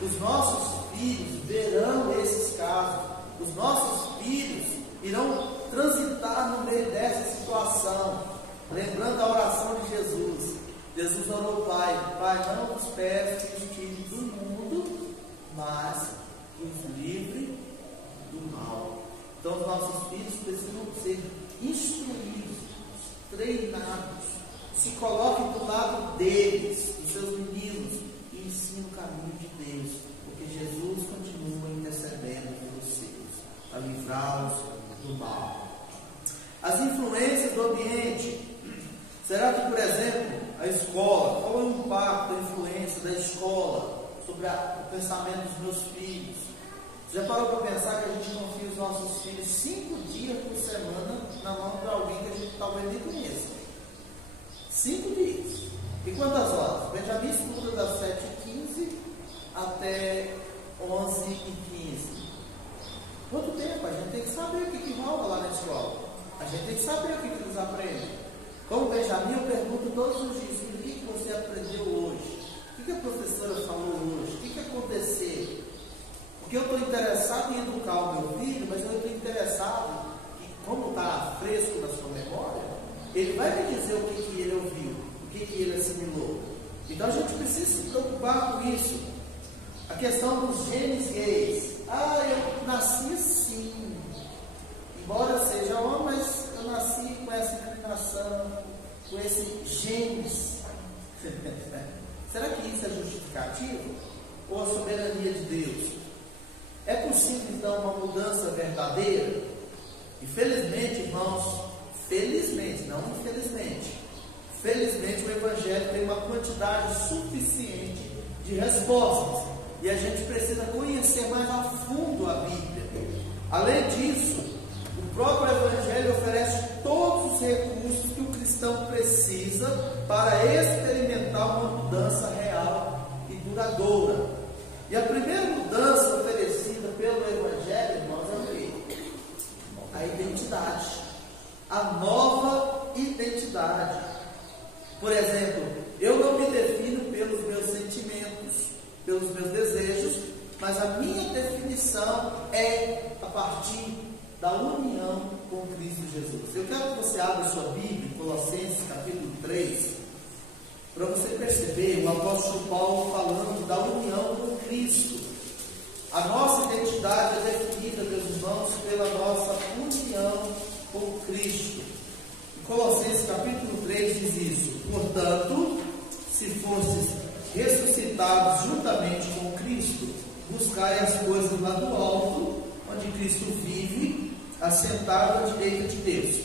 Os nossos filhos verão esses casos. Os nossos filhos irão transitar no meio dessa situação, lembrando a oração de Jesus. Jesus orou, Pai, não nos peças que nos tire do mundo, mas nos livre do mal. Então os nossos filhos precisam ser instruídos, treinados. Se coloquem do lado deles, dos seus meninos, e ensinem o caminho de Deus, porque Jesus continua intercedendo pelos seus, para livrá-los do mal. As influências do ambiente. Será que, por exemplo, a escola, qual é o impacto, a influência da escola sobre o pensamento dos meus filhos? Já parou para pensar que a gente confia os nossos filhos 5 dias por semana na mão de alguém que a gente talvez nem conheça? 5 dias. E quantas horas? Benjamin estuda das 7h15 até 11h15. Quanto tempo? A gente tem que saber o que rola lá na escola. A gente tem que saber o que eles aprendem. Como Benjamin, eu pergunto todos os dias: o que você aprendeu hoje? O que a professora falou hoje? O que aconteceu? Porque eu estou interessado em educar o meu filho, mas eu estou interessado que, como está fresco na sua memória, ele vai me dizer o que ele ouviu, o que ele assimilou. Então a gente precisa se preocupar com isso. A questão dos genes gays. Eu nasci assim. Embora seja homem, mas eu nasci com essa inclinação, com esse genes. Será que isso é justificativo? Ou a soberania de Deus? É possível então uma mudança verdadeira? Infelizmente, irmãos, felizmente, não infelizmente, felizmente o Evangelho tem uma quantidade suficiente de respostas, e a gente precisa conhecer mais a fundo a Bíblia. Além disso, o próprio Evangelho oferece todos os recursos que o cristão precisa para experimentar uma mudança real e duradoura. E a primeira mudança oferecida pelo Evangelho, irmãos, é o quê? A identidade. A nova identidade. Por exemplo, eu não me defino pelos meus sentimentos, pelos meus desejos, mas a minha definição é a partir da união com Cristo Jesus. Eu quero que você abra sua Bíblia, Colossenses capítulo 3, para você perceber o apóstolo Paulo falando da união com Cristo. A nossa identidade é definida, meus irmãos, pela nossa união com Cristo. Em Colossenses capítulo 3 diz isso: portanto, se fostes ressuscitados juntamente com Cristo, buscai as coisas lá do alto, onde Cristo vive, assentado à direita de Deus.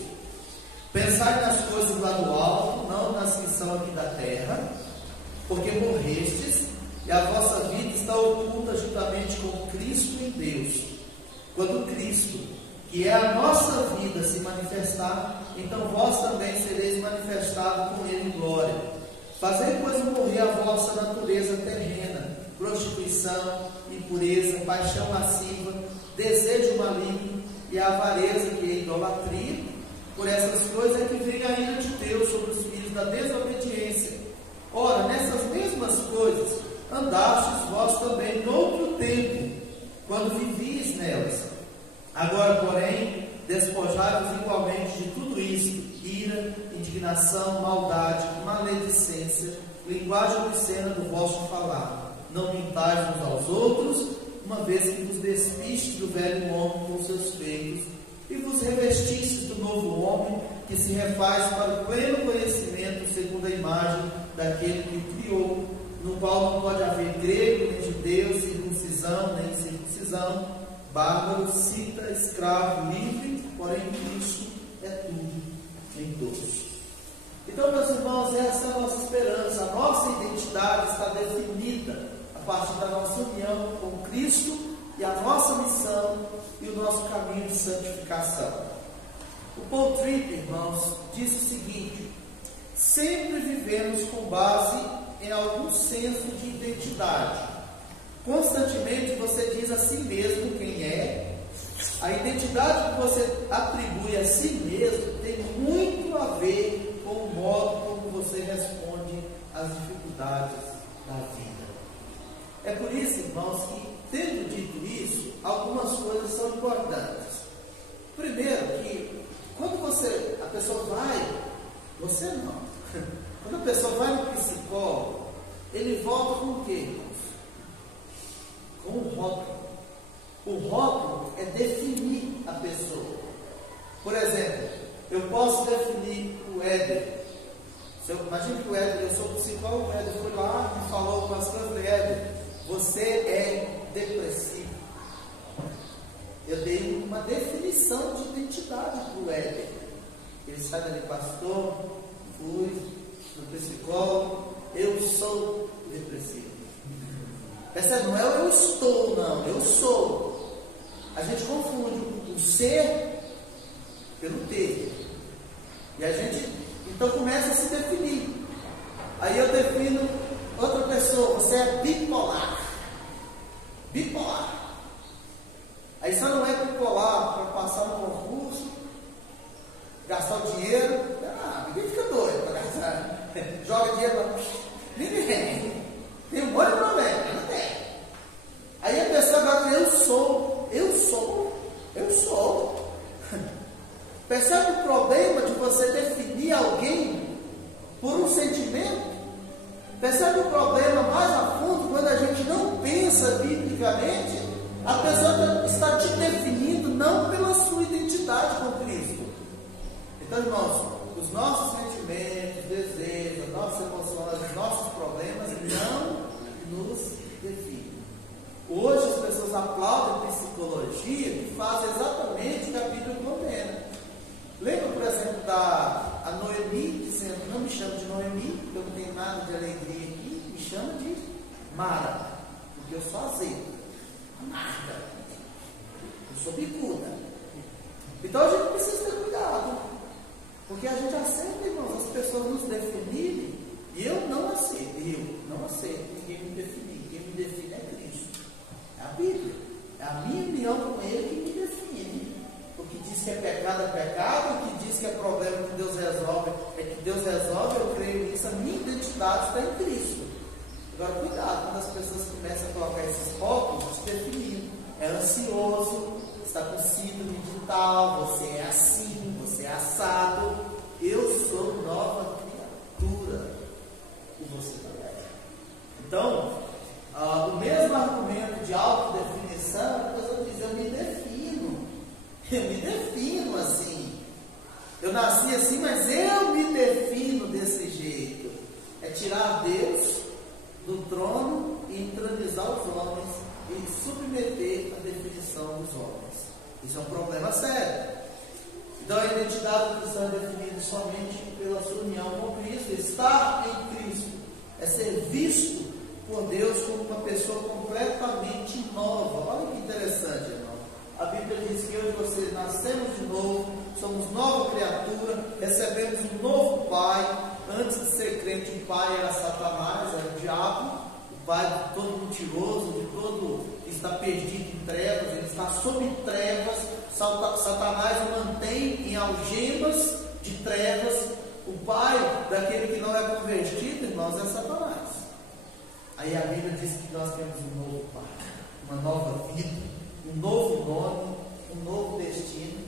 Pensai nas coisas lá do alto, não nas que são aqui da terra, porque morrestes, e a vossa vida está oculta juntamente com Cristo em Deus. Quando Cristo, que é a nossa vida, se manifestar, então vós também sereis manifestados com Ele em glória. Fazei, pois, morrer a vossa natureza terrena, prostituição, impureza, paixão lasciva, desejo maligno e a avareza, que é idolatria. Por essas coisas é que vem a ira de Deus sobre os filhos da desobediência. Ora, nessas mesmas coisas andastes vós também noutro tempo, quando vivies nelas. Agora, porém, despojai-vos igualmente de tudo isto: ira, indignação, maldade, maledicência, linguagem obscena do vosso falar. Não mintais uns aos outros, uma vez que vos despistes do velho homem com seus feitos, e vos revestistes do novo homem, que se refaz para o pleno conhecimento segundo a imagem daquele que o criou, no qual não pode haver grego nem judeu, circuncisão nem incircuncisão, bárbaro, cita, escravo, livre, porém Cristo é tudo em todos. Então, meus irmãos, essa é a nossa esperança. A nossa identidade está definida a partir da nossa união com Cristo e a nossa missão e o nosso caminho de santificação. O Paul Tripp, irmãos, diz o seguinte: sempre vivemos com base em algum senso de identidade. Constantemente você diz a si mesmo quem é. A identidade que você atribui a si mesmo tem muito a ver com o modo como você responde às dificuldades da vida. É por isso, irmãos, que, tendo dito isso, algumas coisas são importantes. Primeiro, que quando a pessoa vai, você não. Quando a pessoa vai no psicólogo, ele volta com o quê, irmãos? Com o rótulo. O rótulo é definir a pessoa. Por exemplo, eu posso definir o Éder. Imagina que o Éder, eu sou psicólogo, o Éder foi lá e falou algumas coisas, eu falei, Éder, você é depressivo. Eu dei uma definição de identidade para o Éder. Ele sai dali, pastor, fui no psicólogo, eu sou depressivo. Percebe? Não é eu estou, não, eu sou. A gente confunde o ser pelo ter. E a gente, então, começa a se definir. Aí eu defino outra pessoa, você é bipolar. Bipolar. Aí só não é bipolar para passar no concurso, gastar o dinheiro. Ninguém fica doido para gastar. Joga dinheiro para... Ninguém. Tem um monte de problema, não tem. Aí a pessoa agora diz, eu sou. Percebe o problema de você definir alguém por um sentimento? Percebe o problema mais a fundo quando a gente não pensa biblicamente? A pessoa está te definindo não pela sua identidade com Cristo. Então, irmãos, os nossos sentimentos, desejos, as nossas emoções, os nossos problemas não nos definem. Hoje as pessoas aplaudem a psicologia que faz exatamente o que a Bíblia condena. Lembra, por exemplo, da Noemi dizendo, não me chama de Noemi, porque eu não tenho nada de alegria aqui, me chama de Mara, porque eu sou azedo, amarga, eu sou bicuda. Então a gente precisa ter cuidado, porque a gente aceita, irmãos, as pessoas nos definirem, e eu não aceito ninguém me definir. Quem me define é Cristo, é a Bíblia, é a minha união com Ele que me define. O que diz que é pecado, o que diz que é problema que Deus resolve, é que Deus resolve, eu creio nisso, a minha identidade está em Cristo. Agora, cuidado quando as pessoas começam a colocar esses rótulos, se definindo. É ansioso, está com síndrome de tal, você é assim, você é assado. Eu sou nova criatura, e você também. Então, o mesmo argumento de autodefinição, a pessoa diz, eu me defino assim. Eu nasci assim, mas eu me defino desse jeito. É tirar Deus do trono e entronizar os homens e submeter a definição dos homens. Isso é um problema sério. Então a identidade cristã é definida somente pela sua união com Cristo. Estar em Cristo é ser visto por Deus como uma pessoa completamente nova. Olha que interessante, irmão. A Bíblia diz que hoje vocês nascemos de novo, somos nova criatura, recebemos um novo Pai. Antes de ser crente, o pai era Satanás, era o diabo, o pai de todo mentiroso, de todo que está perdido em trevas, ele está sob trevas. Satanás o mantém em algemas de trevas. O pai daquele que não é convertido, irmãos, é Satanás. Aí a Bíblia diz que nós temos um novo pai, uma nova vida, um novo nome, um novo destino.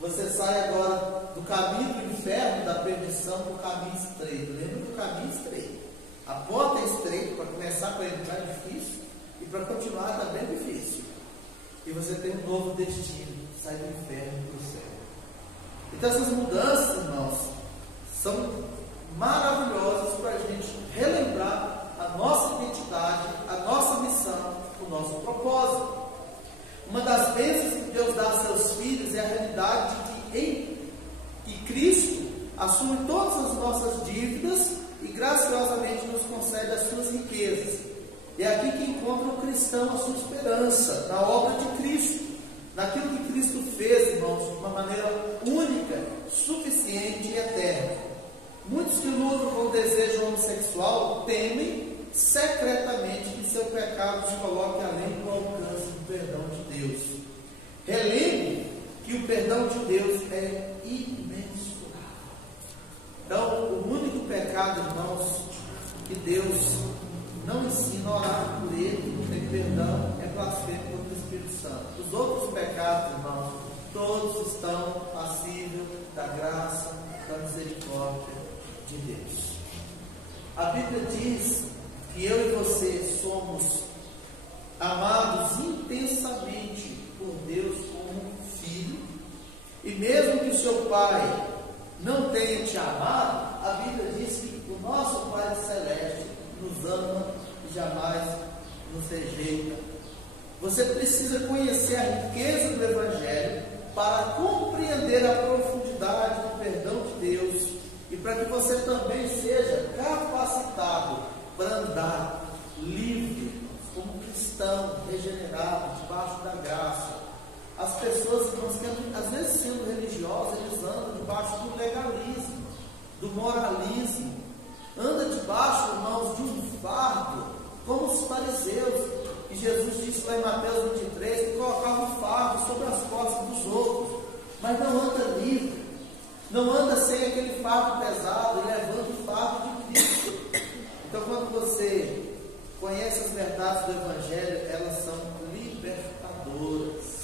Você sai agora do caminho do inferno, da perdição, para o caminho estreito. Lembra do caminho estreito? A porta é estreita, para começar, para entrar é difícil, e para continuar também é difícil. E você tem um novo destino, sai do inferno para o céu. Então essas mudanças, irmãos, são maravilhosas para a gente relembrar a nossa identidade, a nossa missão, o nosso propósito. Uma das bênçãos que Deus dá a seus filhos é a realidade de que Cristo assume todas as nossas dívidas e graciosamente nos concede as suas riquezas. É aqui que encontra o cristão a sua esperança, na obra de Cristo, naquilo que Cristo fez, irmãos, de uma maneira única, suficiente e eterna. Muitos que lutam com o desejo homossexual temem secretamente que seu pecado os coloque além do alcance do perdão de Deus. Relembre que o perdão de Deus é imensurável. Então, o único pecado, irmãos, que Deus não ensina a orar por ele, não tem perdão, é blasfêmia contra o Espírito Santo. Os outros pecados, irmãos, todos estão passíveis da graça, da misericórdia de Deus. A Bíblia diz que eu e você somos amados intensamente por Deus como filho, e mesmo que o seu pai não tenha te amado, a Bíblia diz que o nosso Pai Celeste nos ama e jamais nos rejeita. Você precisa conhecer a riqueza do Evangelho para compreender a profundidade do perdão de Deus e para que você também seja capacitado para andar livre, como cristão, regenerado, debaixo da graça. As pessoas, irmãos, que às vezes sendo religiosas, eles andam debaixo do legalismo, do moralismo, andam debaixo, irmãos, de um fardo, como os fariseus, que Jesus disse lá em Mateus 23, que colocavam um fardo sobre as costas dos outros, mas não anda livre, não anda sem aquele fardo pesado, e levando o fardo de Cristo. Então, quando você conhece as verdades do Evangelho, elas são libertadoras.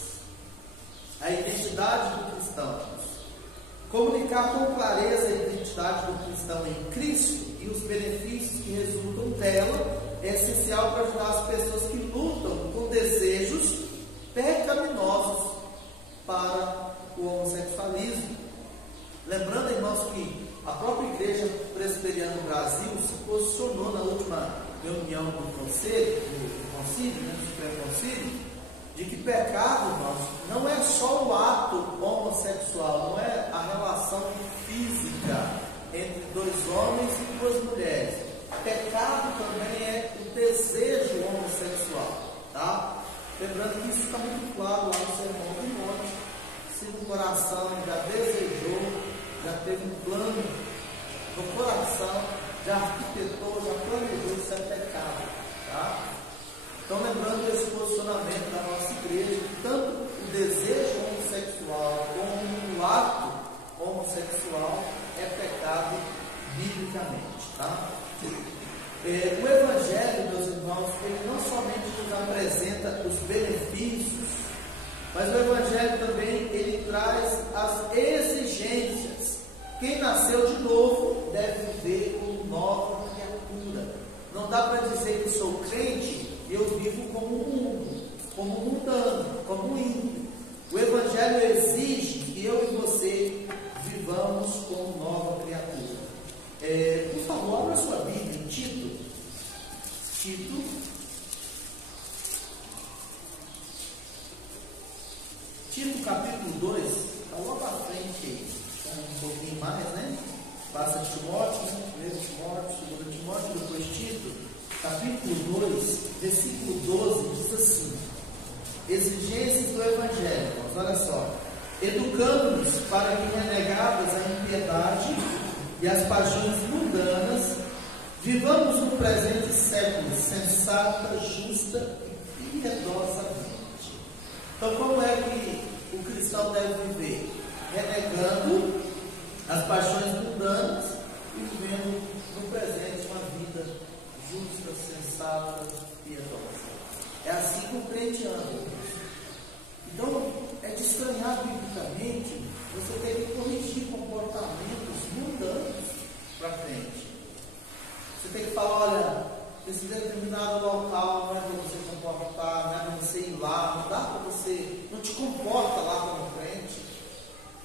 A identidade do cristão. Comunicar com clareza a identidade do cristão em Cristo e os benefícios que resultam dela é essencial para ajudar as pessoas que lutam com desejos pecaminosos para o homossexualismo. Lembrando, irmãos, que a própria Igreja Presbiteriana do Brasil se posicionou na última reunião do concílio, do Supremo Concílio, de que pecado, irmãos, não é só o ato homossexual, não é a relação física entre dois homens e duas mulheres. Pecado também é o desejo homossexual, tá? Lembrando que isso está muito claro lá no Sermão do Monte. Se no coração já desejou, já teve um plano no coração, já arquitetou, já planejou, isso é pecado, tá? Então, lembrando desse posicionamento da nossa igreja, que tanto o desejo homossexual como o ato homossexual é pecado biblicamente, tá? O Evangelho, meus irmãos, ele não somente nos apresenta os benefícios, mas o Evangelho também, ele traz as exigências. Quem nasceu de novo deve viver como nova criatura. Não dá para dizer que sou crente e eu vivo como um mundo, como um mundano, como um ímpio. O Evangelho exige que eu e você vivamos como nova criatura. Por favor, abra sua Bíblia em Tito. Tito capítulo 2, está logo à frente aí, um pouquinho mais, né? Passa Timóteo, né? 1 Timóteo, 2 Timóteo, depois Tito, capítulo 2, versículo 12, diz assim: exigências do Evangelho, olha só, educando-nos para que, renegadas a impiedade e as paixões mundanas, vivamos no presente século sensata, justa e piedosamente. Então, como é que o cristão deve viver? Renegando as paixões mundanas e vivendo no presente uma vida justa, sensata, piedosa. É assim que o crente anda. Então, é de estranhar biblicamente você ter que corrigir comportamentos mundanos para frente. Você tem que falar, olha, esse determinado local não é para você comportar, não é para você ir lá, não dá para você, não te comporta lá como crente.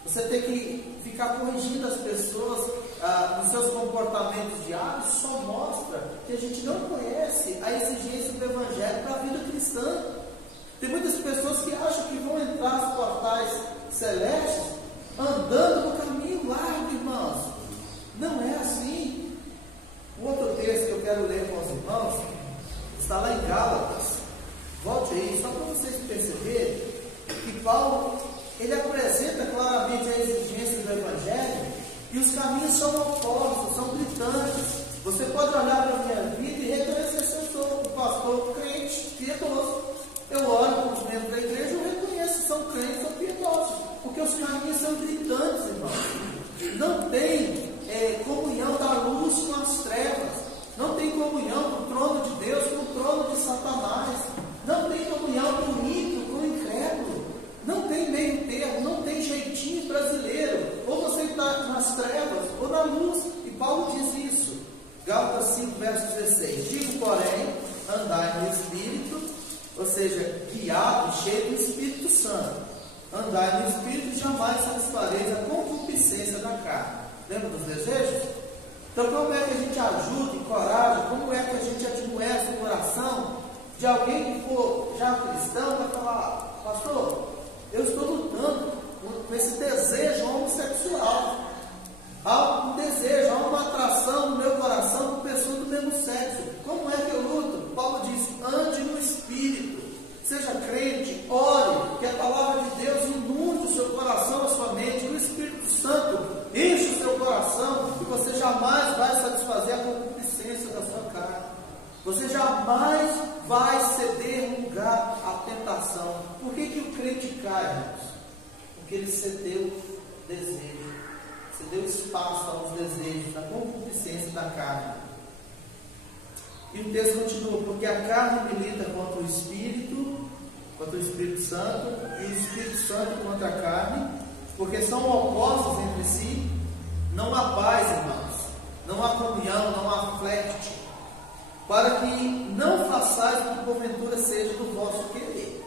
Você tem que ficar corrigindo as pessoas nos seus comportamentos diários, só mostra que a gente não conhece a exigência do Evangelho para a vida cristã. Tem muitas pessoas que acham que vão entrar nos portais celestes andando no caminho largo, irmãos. Não é assim. O outro texto que eu quero ler com os irmãos está lá em Gálatas. Volte aí, só para vocês perceberem que Paulo, ele apresenta claramente a exigência do Evangelho, E os caminhos são opostos, são gritantes. Você pode olhar para a minha vida e reconhecer se eu sou um pastor crente, piedoso. Eu olho para os membros da igreja e eu reconheço se são crentes ou piedosos. Porque os caminhos são gritantes, irmãos. Não tem comunhão da luz com as trevas. Não tem comunhão do trono de Deus com o trono de Satanás. Não tem comunhão do ímpio com o incrédulo. Não tem meio termo, não tem jeitinho brasileiro. Ou você está nas trevas ou na luz. E Paulo diz isso. Gálatas 5, verso 16. Digo, porém, andai no Espírito, ou seja, guiado, cheio do Espírito Santo. Andai no Espírito e jamais satisfareis a concupiscência da carne. Lembra dos desejos? Então, como é que a gente ajuda, encoraja, como é que a gente admoesta o coração de alguém que for já cristão, vai falar, pastor, eu estou lutando com esse desejo homossexual. Há um desejo, há uma atração no meu coração por pessoas do mesmo sexo. Como é que eu luto? Paulo diz, ande no Espírito, seja crente, ore, que a palavra de Deus inunde o seu coração, a sua mente, o Espírito Santo enche o seu coração e você jamais vai satisfazer a concupiscência da sua carne. Você jamais vai ceder lugar à tentação. Por que o crente cai, irmãos? Porque ele cedeu desejo, cedeu espaço aos desejos, da concupiscência da carne. E o texto continua, porque a carne milita contra o Espírito Santo, e o Espírito Santo contra a carne, porque são opostos entre si. Não há paz, irmãos, não há comunhão, não há flerte, para que não façais o que porventura seja do vosso querer.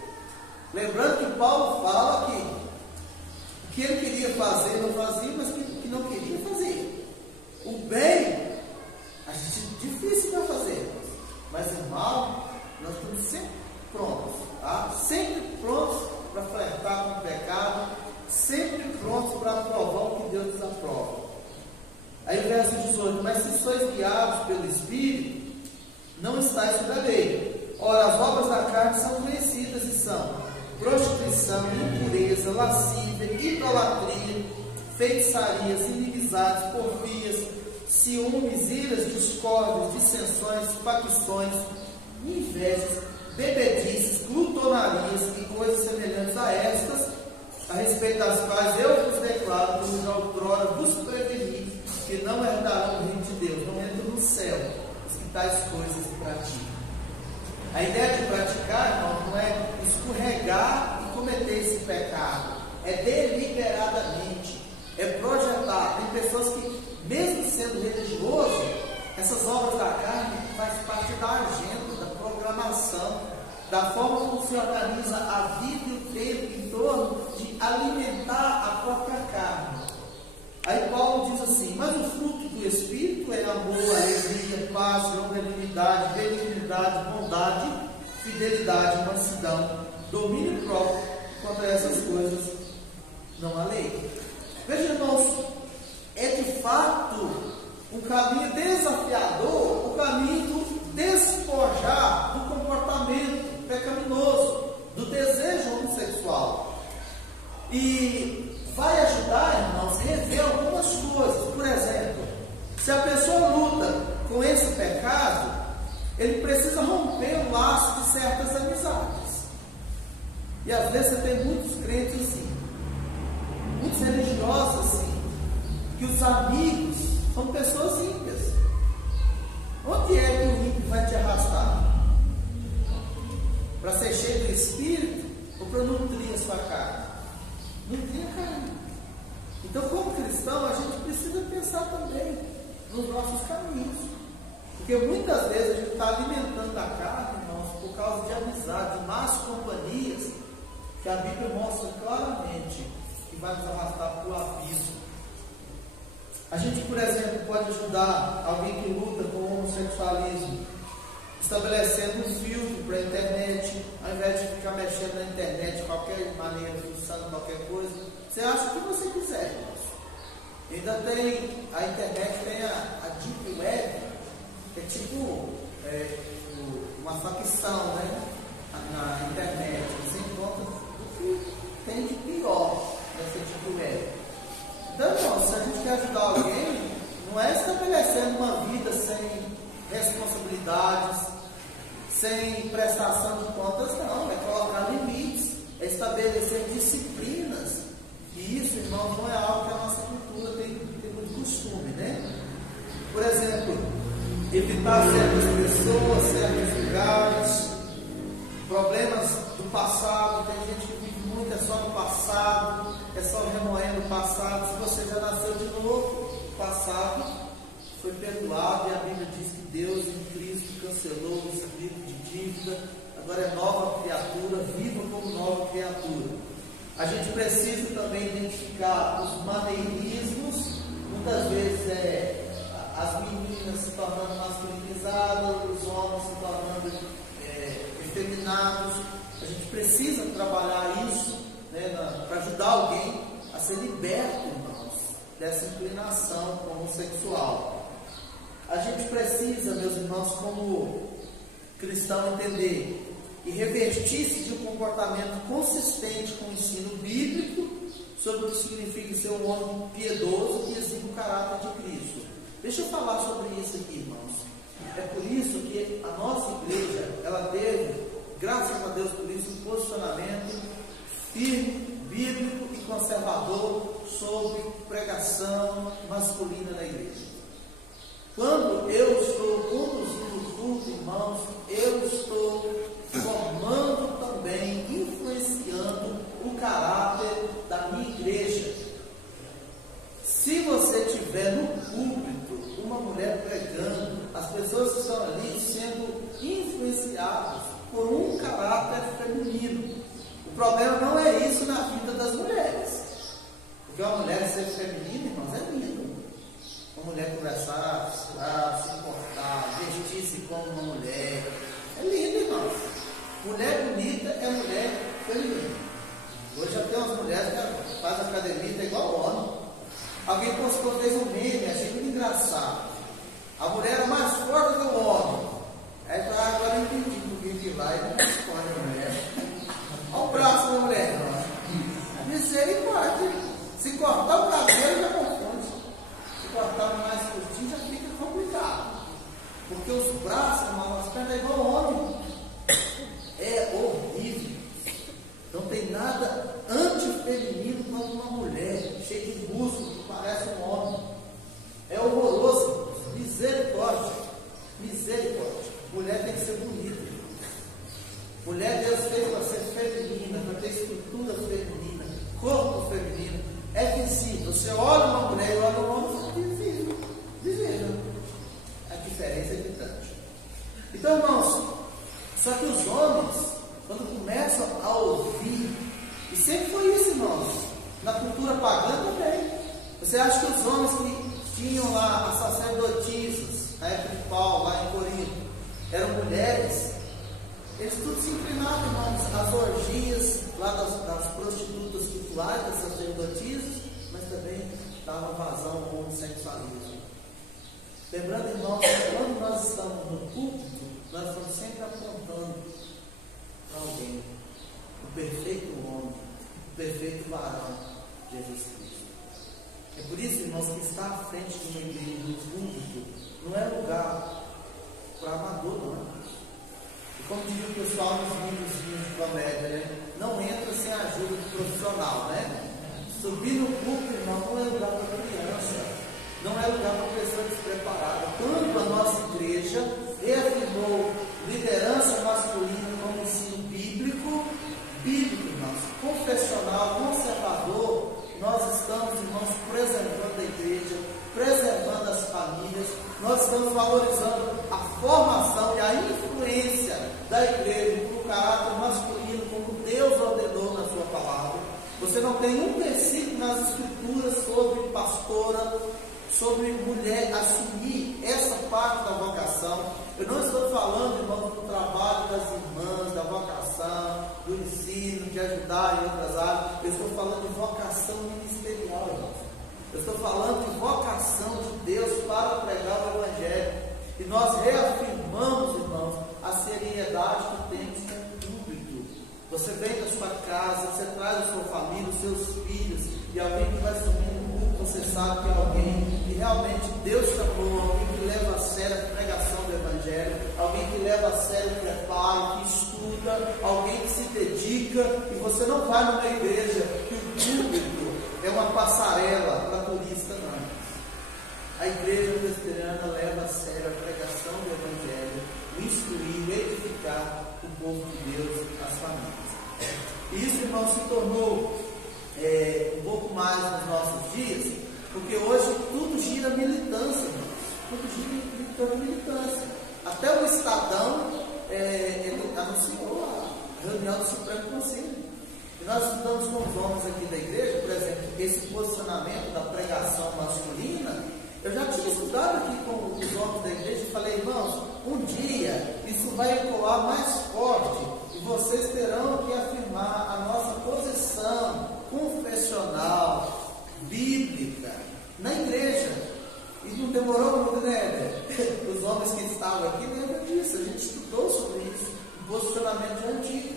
Lembrando que Paulo fala que o que ele queria fazer não fazia, mas que não queria fazer. O bem, a gente difícil para fazer, mas o mal, nós estamos sempre prontos, tá? Sempre prontos para flertar com o pecado, sempre prontos para aprovar o que Deus desaprova. Aí o verso 18, mas se sois guiados pelo Espírito, não estáis sob a lei. Ora, as obras da carne são conhecidas e são prostituição, impureza, lascívia, idolatria, feitiçarias, inimizades, porfias, ciúmes, iras, discórdias, dissensões, facções, invejas, bebedices, glutonarias e coisas semelhantes a estas, a respeito das quais eu vos declaro, como já outrora vos preveni, que não herdarão o reino de Deus, não entram no céu os que tais coisas praticam. A ideia de praticar, irmão, não é escorregar e cometer esse pecado, é deliberadamente, é projetar. Tem pessoas que, mesmo sendo religioso, essas obras da carne faz parte da agenda, da programação, da forma como se organiza a vida e o tempo em torno de alimentar a própria carne. Aí Paulo diz assim, mas o fruto do Espírito é amor, alegria, paz, longanimidade, benignidade, bondade, fidelidade, mansidão, domínio próprio. Contra essas coisas não há lei. Veja, irmãos, é de fato um caminho desafiador, o caminho do despojar do comportamento pecaminoso, do desejo homossexual. E vai ajudar, irmãos, a rever algumas coisas. Por exemplo, se a pessoa luta com esse pecado, ele precisa romper o laço de certas amizades. E às vezes você tem muitos crentes assim, muitos religiosos assim, que os amigos são pessoas ímpias. Onde é que o ímpio vai te arrastar? Para ser cheio do Espírito ou para nutrir a sua carne? Nutrir a carne. Então, como cristão, a gente precisa pensar também nos nossos caminhos. Porque muitas vezes a gente está alimentando a carne, irmãos, por causa de amizade, de más companhias, que a Bíblia mostra claramente que vai nos arrastar para o abismo. A gente, por exemplo, pode ajudar alguém que luta com o homossexualismo, estabelecendo um filtro para a internet, ao invés de ficar mexendo na internet de qualquer maneira, fuçando qualquer coisa. Você acha o que você quiser, irmãos. Ainda tem, a internet tem a Deep Web, que é tipo uma facção, né? Na internet. Você encontra o que tem de pior nessa Deep Web. Então, irmãos, se a gente quer ajudar alguém atividades, sem prestação de contas, não. É colocar limites, é estabelecer disciplinas. E isso, irmãos, não é algo que a nossa cultura tem muito costume, né? Por exemplo, evitar certas pessoas, certos lugares, problemas do passado. Tem gente que vive muito só no passado, é só remoendo o passado. Se você já nasceu de novo, o passado foi perdoado, e a Bíblia diz que Deus em Cristo cancelou o espírito de dívida, agora é nova criatura, viva como nova criatura. A gente precisa também identificar os maneirismos. Muitas vezes as meninas se tornando masculinizadas, os homens se tornando efeminados. A gente precisa trabalhar isso, né, para ajudar alguém a ser liberto, irmãos, dessa inclinação homossexual. A gente precisa, meus irmãos, como cristão, entender e revestir-se de um comportamento consistente com o ensino bíblico sobre o que significa ser um homem piedoso que exibe o caráter de Cristo. Deixa eu falar sobre isso aqui, irmãos. É por isso que a nossa igreja, ela teve, graças a Deus por isso, um posicionamento firme, bíblico e conservador sobre pregação masculina na igreja. Quando eu estou conduzindo o culto, irmãos, eu estou formando também, influenciando o caráter da minha igreja. Se você tiver no púlpito uma mulher pregando, as pessoas que estão ali sendo influenciadas por um caráter feminino. O problema não é isso na vida das mulheres, porque uma mulher ser feminina, irmãos, é lindo. Uma mulher conversar, se importar, vestir-se como uma mulher, é lindo, irmãos. Mulher bonita é mulher feminina. Hoje já tem umas mulheres que fazem academia, é igual ao homem. Alguém postou, fez um meme, achei muito engraçado. A mulher é mais forte que o homem. Aí agora eu entendi por que vai e não esconde a mulher. Olha o braço da mulher. Misericórdia. Se cortar o cabelo já confunde. Se cortar mais curtinho já fica complicado. Porque os braços, irmão, as pernas é igual ao homem. É horrível. Não tem nada antifeminino quanto uma mulher cheia de músculo que parece um homem. É horroroso. Misericórdia. Misericórdia. Mulher tem que ser bonita. Mulher, Deus fez para ser feminina, para ter estrutura feminina, corpo feminino. É visível. Você olha uma mulher e olha um homem, você é visível. Visível. A diferença é gritante. Então, irmãos, só que os homens, quando começam a ouvir, e sempre foi isso, irmãos, na cultura pagã também. Você acha que os homens que tinham lá as sacerdotisas, na época de Paulo, lá em Corinto, eram mulheres? Eles tudo se inclinavam, irmãos, às orgias lá das prostitutas titulares, das sacerdotisas, mas também davam vazão ao homossexualismo. Lembrando, irmãos, que quando nós estamos no púlpito, nós estamos sempre apontando para alguém, o perfeito homem, o perfeito varão, Jesus Cristo. É por isso, irmãos, que estar à frente de uma igreja no púlpito não é lugar para amador, não. E como diria o pessoal nos livros de comédia, né? Não entra sem a ajuda do profissional, né? Subir no púlpito, irmão, não é lugar para criança, não é lugar para pessoa despreparada. Quando a nossa igreja reafirmou liderança masculina como ensino bíblico, irmãos, confessional, conservador, nós estamos, irmãos, preservando a igreja, preservando as famílias, nós estamos valorizando a formação e a influência da igreja para o caráter masculino, como Deus ordenou na sua palavra. Você não tem um versículo nas escrituras sobre pastora, sobre mulher assumir essa parte da vocação. Eu não estou falando, irmãos, do trabalho das irmãs, da vocação, do ensino, de ajudar em outras áreas. Eu estou falando de vocação ministerial, irmãos. Eu estou falando de vocação de Deus para pregar o Evangelho. E nós reafirmamos, irmãos, a seriedade que temos com o público. Você vem da sua casa, você traz a sua família, os seus filhos, e alguém que vai subir no público, você sabe que é alguém que realmente Deus chamou, alguém que leva a sério a pregação do Evangelho, alguém que leva a sério o preparo, que estuda, alguém que se dedica, e você não vai numa igreja que o público é uma passarela para turista, não. A igreja presbiteriana leva a sério a pregação do Evangelho, o instruir, o edificar o povo de Deus, as famílias. E isso, irmão, se tornou um pouco mais nos nossos dias, porque hoje tudo gira militância, irmão. Tudo gira militância. Até o Estadão ele anunciou a reunião do Supremo Conselho. E nós estudamos com os homens aqui da igreja, por exemplo, esse posicionamento da pregação masculina. Eu já tinha estudado aqui com os homens da igreja e falei, irmãos, um dia isso vai ecoar mais forte e vocês terão que afirmar a nossa posição confessional, bíblica, na igreja. E não demorou muito, né? Os homens que estavam aqui lembram disso, a gente estudou sobre isso, o posicionamento antigo.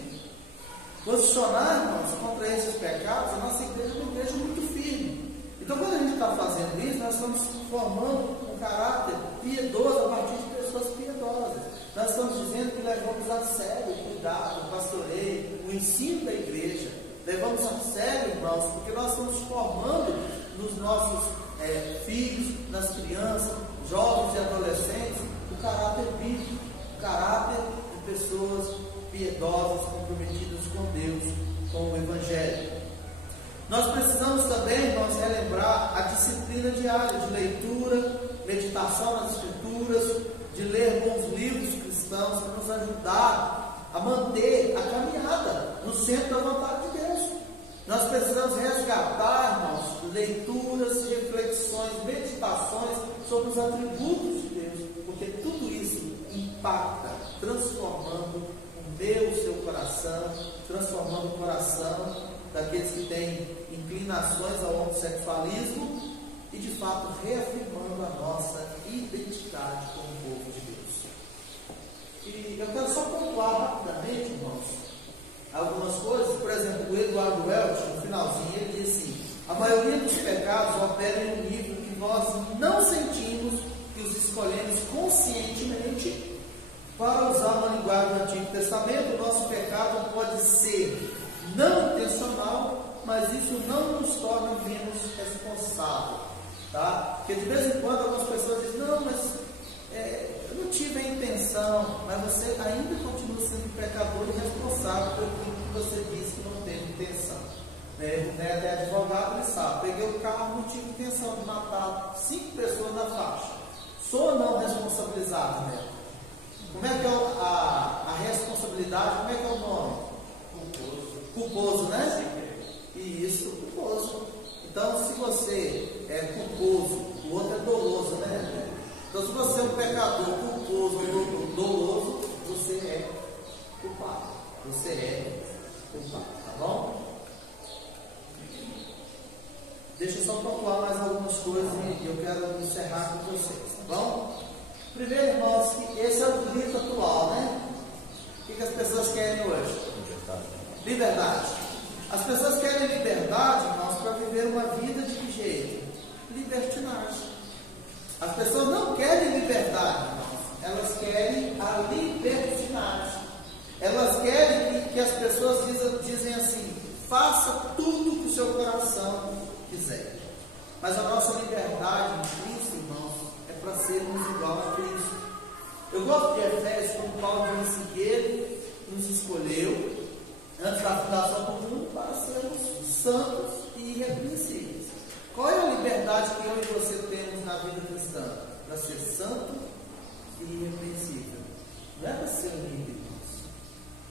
Posicionar, irmãos, contra esses pecados, a nossa igreja é uma igreja muito firme. Então, quando a gente está fazendo isso, nós estamos formando um caráter piedoso a partir de pessoas piedosas. Nós estamos dizendo que levamos a sério o cuidado, o pastoreio, o ensino da igreja. Levamos a sério, irmãos, porque nós estamos formando nos nossos filhos, nas crianças, jovens e adolescentes, o caráter bíblico, o caráter de pessoas piedosas, comprometidas com Deus, com o Evangelho. Nós precisamos também, irmãos, relembrar a disciplina diária de leitura, meditação nas Escrituras, de ler bons livros cristãos para nos ajudar a manter a caminhada no centro da vontade de Deus. Nós precisamos resgatar, irmãos, leituras, reflexões, meditações sobre os atributos de Deus, porque tudo isso impacta, transformando o seu coração, transformando o coração daqueles que têm inclinações ao homossexualismo e, de fato, reafirmando a nossa identidade como povo de Deus. E eu quero só pontuar rapidamente, irmãos, algumas coisas. Por exemplo, o Eduardo Welch, no finalzinho, ele diz assim: a maioria dos pecados opera em um nível que nós não sentimos que os escolhemos conscientemente. Para usar uma linguagem do Antigo Testamento, o nosso pecado pode ser não intencional, mas isso não nos torna menos responsável, tá? Porque de vez em quando algumas pessoas dizem, não, mas eu não tive a intenção, mas você ainda continua sendo pecador e responsável pelo que você disse que não teve intenção. O Neto é advogado, ele sabe, peguei o carro, não tive intenção de matar 5 pessoas na faixa. Sou ou não responsabilizado, Neto? Como é que é a responsabilidade, como é que é o nome? Culposo, né? Isso, culposo. Então, se você é culposo, o outro é doloso, né? Então, se você é um pecador culposo ou doloso, você é culpado. Você é culpado, tá bom? Deixa eu só pontuar mais algumas coisas e eu quero encerrar com vocês, tá bom? Primeiro, irmãos, que esse é o grito atual, né? O que as pessoas querem hoje? Liberdade. As pessoas querem liberdade, irmãos, para viver uma vida de que jeito? Libertinagem. As pessoas não querem liberdade, irmãos. Elas querem a libertinagem. Elas querem que as pessoas dizem assim: faça tudo que o seu coração quiser. Mas a nossa liberdade em Cristo, irmãos, é para sermos igual a Cristo. Eu gosto de Efésios, como Paulo disse que ele nos escolheu antes da fundação do mundo para sermos santos e irrepreensíveis. Qual é a liberdade que eu e você temos na vida cristã? Para ser santo e irrepreensível. Não é para ser humilde, irmãos.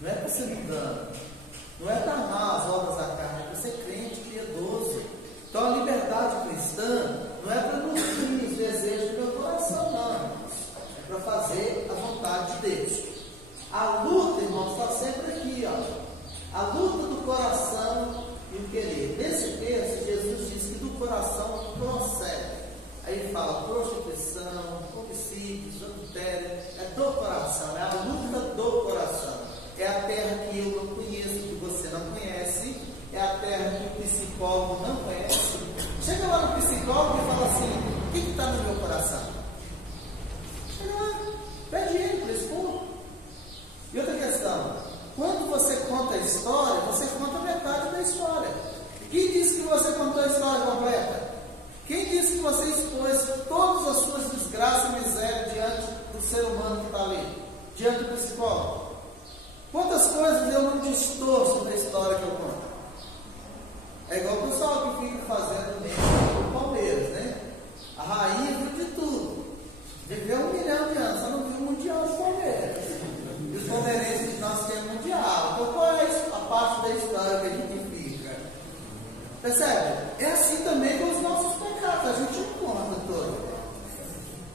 Não é para ser mundano. Não é para amar as obras da carne, é para ser crente, piedoso. Então a liberdade cristã não é para nutrir os desejos do meu coração, não, irmãos. É para fazer a vontade de Deus. A luta, irmãos, está sempre aqui, ó. A luta do coração e o querer. Nesse texto, Jesus diz que do coração procede. Aí ele fala prostituição, homicídios, adultério. É do coração, é a luta do coração. É a terra que eu não conheço, que você não conhece. É a terra que o psicólogo não conhece. Chega lá no psicólogo e fala assim: o que está diante do psicólogo. Quantas coisas eu não distorço da história que eu conto? É igual o pessoal que fica fazendo mesmo do Palmeiras, né? A rainha viu de tudo. Viveu 1 milhão de anos, só não viu o Mundial do Palmeiras. E os palmeirenses nós temos Mundial. Então qual é a parte da história que a gente fica? Percebe? É assim também com os nossos pecados. A gente não conta todo.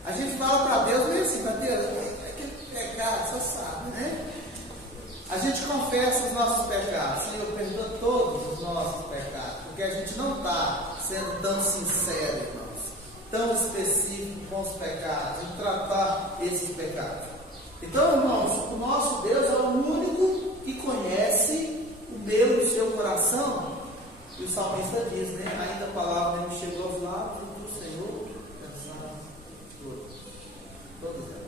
A gente fala para Deus meio assim, Deus, aquele pecado, você sabe, né? A gente confessa os nossos pecados. Senhor, perdoa todos os nossos pecados. Porque a gente não está sendo tão sincero, irmãos, tão específico com os pecados, em tratar esses pecados. Então, irmãos, o nosso Deus é o único que conhece o meu e o seu coração. E o salmista diz, né? Ainda a palavra me chegou aos lábios do Senhor, todas elas.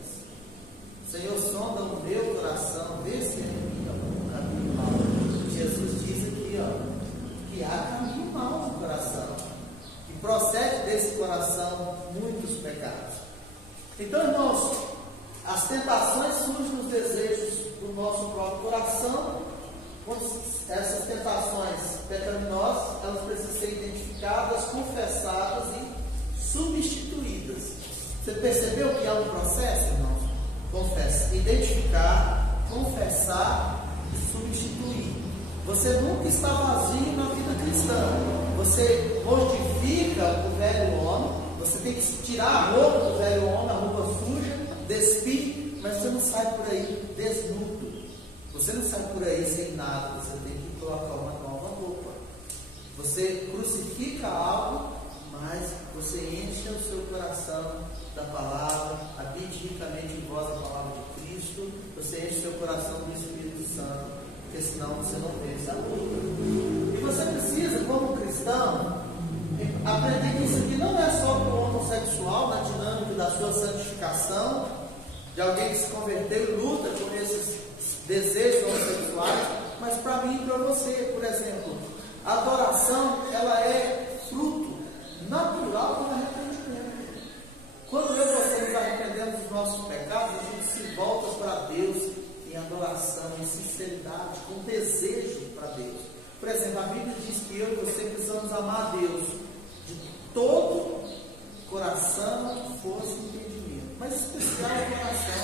O Senhor sonda o meu coração, vê se é em mim algum caminho mau. Jesus diz aqui, que há caminho mau no coração, que procede desse coração muitos pecados. Então, irmãos, as tentações surgem nos desejos do nosso próprio coração. Essas tentações pecaminosas, elas precisam ser identificadas, confessadas e substituídas. Você percebeu que há um processo, irmãos? Confessa, identificar, confessar e substituir. Você nunca está vazio na vida cristã. Você mortifica o velho homem. Você tem que tirar a roupa do velho homem, a roupa suja, despir, mas você não sai por aí desnudo. Você não sai por aí sem nada. Você tem que colocar uma nova roupa. Você crucifica algo, mas você enche o seu coração da palavra, habite ricamente em vós a palavra de Cristo. Você enche o seu coração do Espírito Santo, porque senão você não vence a luta. E você precisa, como cristão, aprender que isso aqui não é só para o homossexual, na dinâmica da sua santificação, de alguém que se converteu e luta com esses desejos homossexuais, mas para mim e para você. Por exemplo, a adoração, ela é fruto natural do arrependimento. Quando eu e você nos arrependemos dos nossos pecados, a gente se volta para Deus em adoração, em sinceridade, com desejo para Deus. Por exemplo, a Bíblia diz que eu e você precisamos amar a Deus de todo coração, força e entendimento, mas especial o coração,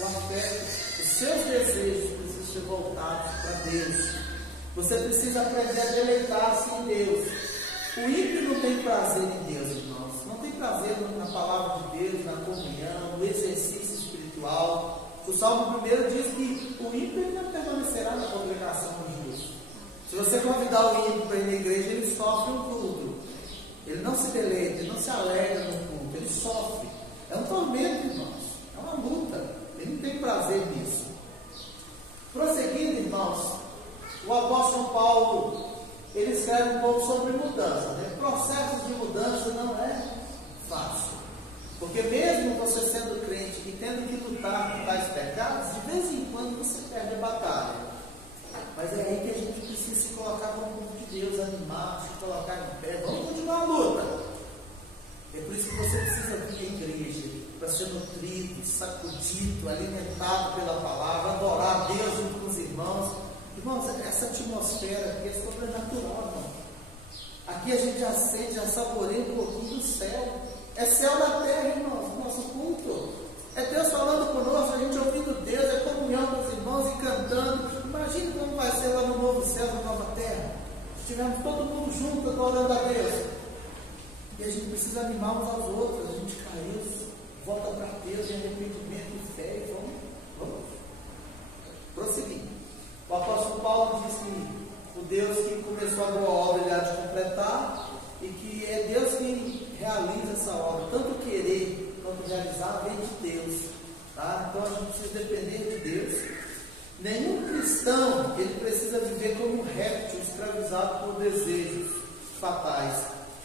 o afeto. Os seus desejos precisam ser voltados para Deus. Você precisa aprender a deleitar-se em Deus. O ímpio não tem prazer em Deus, irmãos. Não tem prazer na palavra de Deus, na comunhão, no exercício espiritual. O Salmo 1 diz que o ímpio não permanecerá na congregação dos justos. Se você convidar o ímpio para ir na igreja, ele sofre um culto. Ele não se deleita, ele não se alegra no culto, ele sofre. É um tormento, irmãos. É uma luta. Ele não tem prazer nisso. Prosseguindo, irmãos, o apóstolo Paulo, ele escreve um pouco sobre mudança, né? Processos de mudança não é fácil. Porque mesmo você sendo crente e tendo que lutar com tais pecados, de vez em quando você perde a batalha. Mas é aí que a gente precisa se colocar como povo de Deus, animar, se colocar em pé. Vamos continuar a luta. É por isso que você precisa vir à igreja, para ser nutrido, sacudido, alimentado pela palavra, adorar a Deus junto com os irmãos. Irmãos, essa atmosfera aqui é sobrenatural, irmão. Aqui a gente já sente, já saboreia um pouquinho do céu. É céu da terra, irmãos, o nosso culto. É Deus falando conosco, a gente ouvindo Deus, é comunhão com os irmãos e cantando. Imagine como vai ser lá no novo céu, na nova terra. Estivemos todo mundo junto adorando a Deus. E a gente precisa animar uns aos outros. A gente caiu, volta para Deus em arrependimento e fé. E vamos prosseguir. O apóstolo Paulo diz que o Deus que começou a boa obra, ele há de completar, e que é Deus quem realiza essa obra. Tanto querer quanto realizar vem de Deus. Tá? Então a gente precisa depender de Deus. Nenhum cristão ele precisa viver como um réptil escravizado por desejos fatais.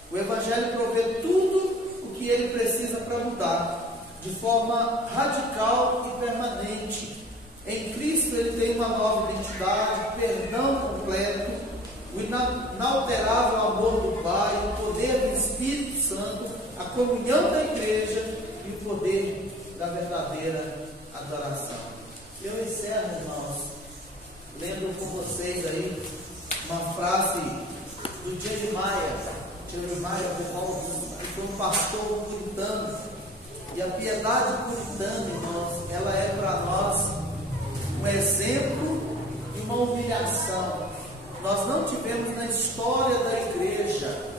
O Evangelho provê tudo o que ele precisa para mudar, de forma radical e permanente. Em Cristo ele tem uma nova identidade, perdão completo, o inalterável amor do Pai, o poder do Espírito Santo, a comunhão da igreja e o poder da verdadeira adoração. encerro, irmãos, lendo com vocês aí uma frase do Jeremiah, que foi um pastor puritano. E a piedade puritana, irmãos, ela é para nós um exemplo e uma humilhação. Nós não tivemos na história da igreja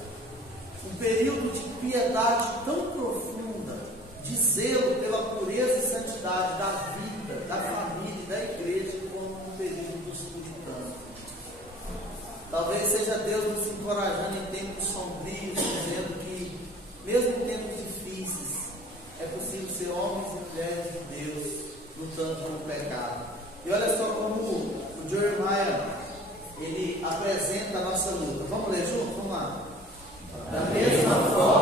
um período de piedade tão profunda, de zelo pela pureza e santidade da vida, da família e da igreja, como no período dos puritanos. Talvez seja Deus nos encorajando em tempos sombrios, dizendo que, mesmo em tempos difíceis, é possível ser homens e mulheres de Deus lutando com o pecado. E olha só como o Jeremiah, ele apresenta a nossa luta. Vamos ler junto? Vamos lá. Da mesma forma,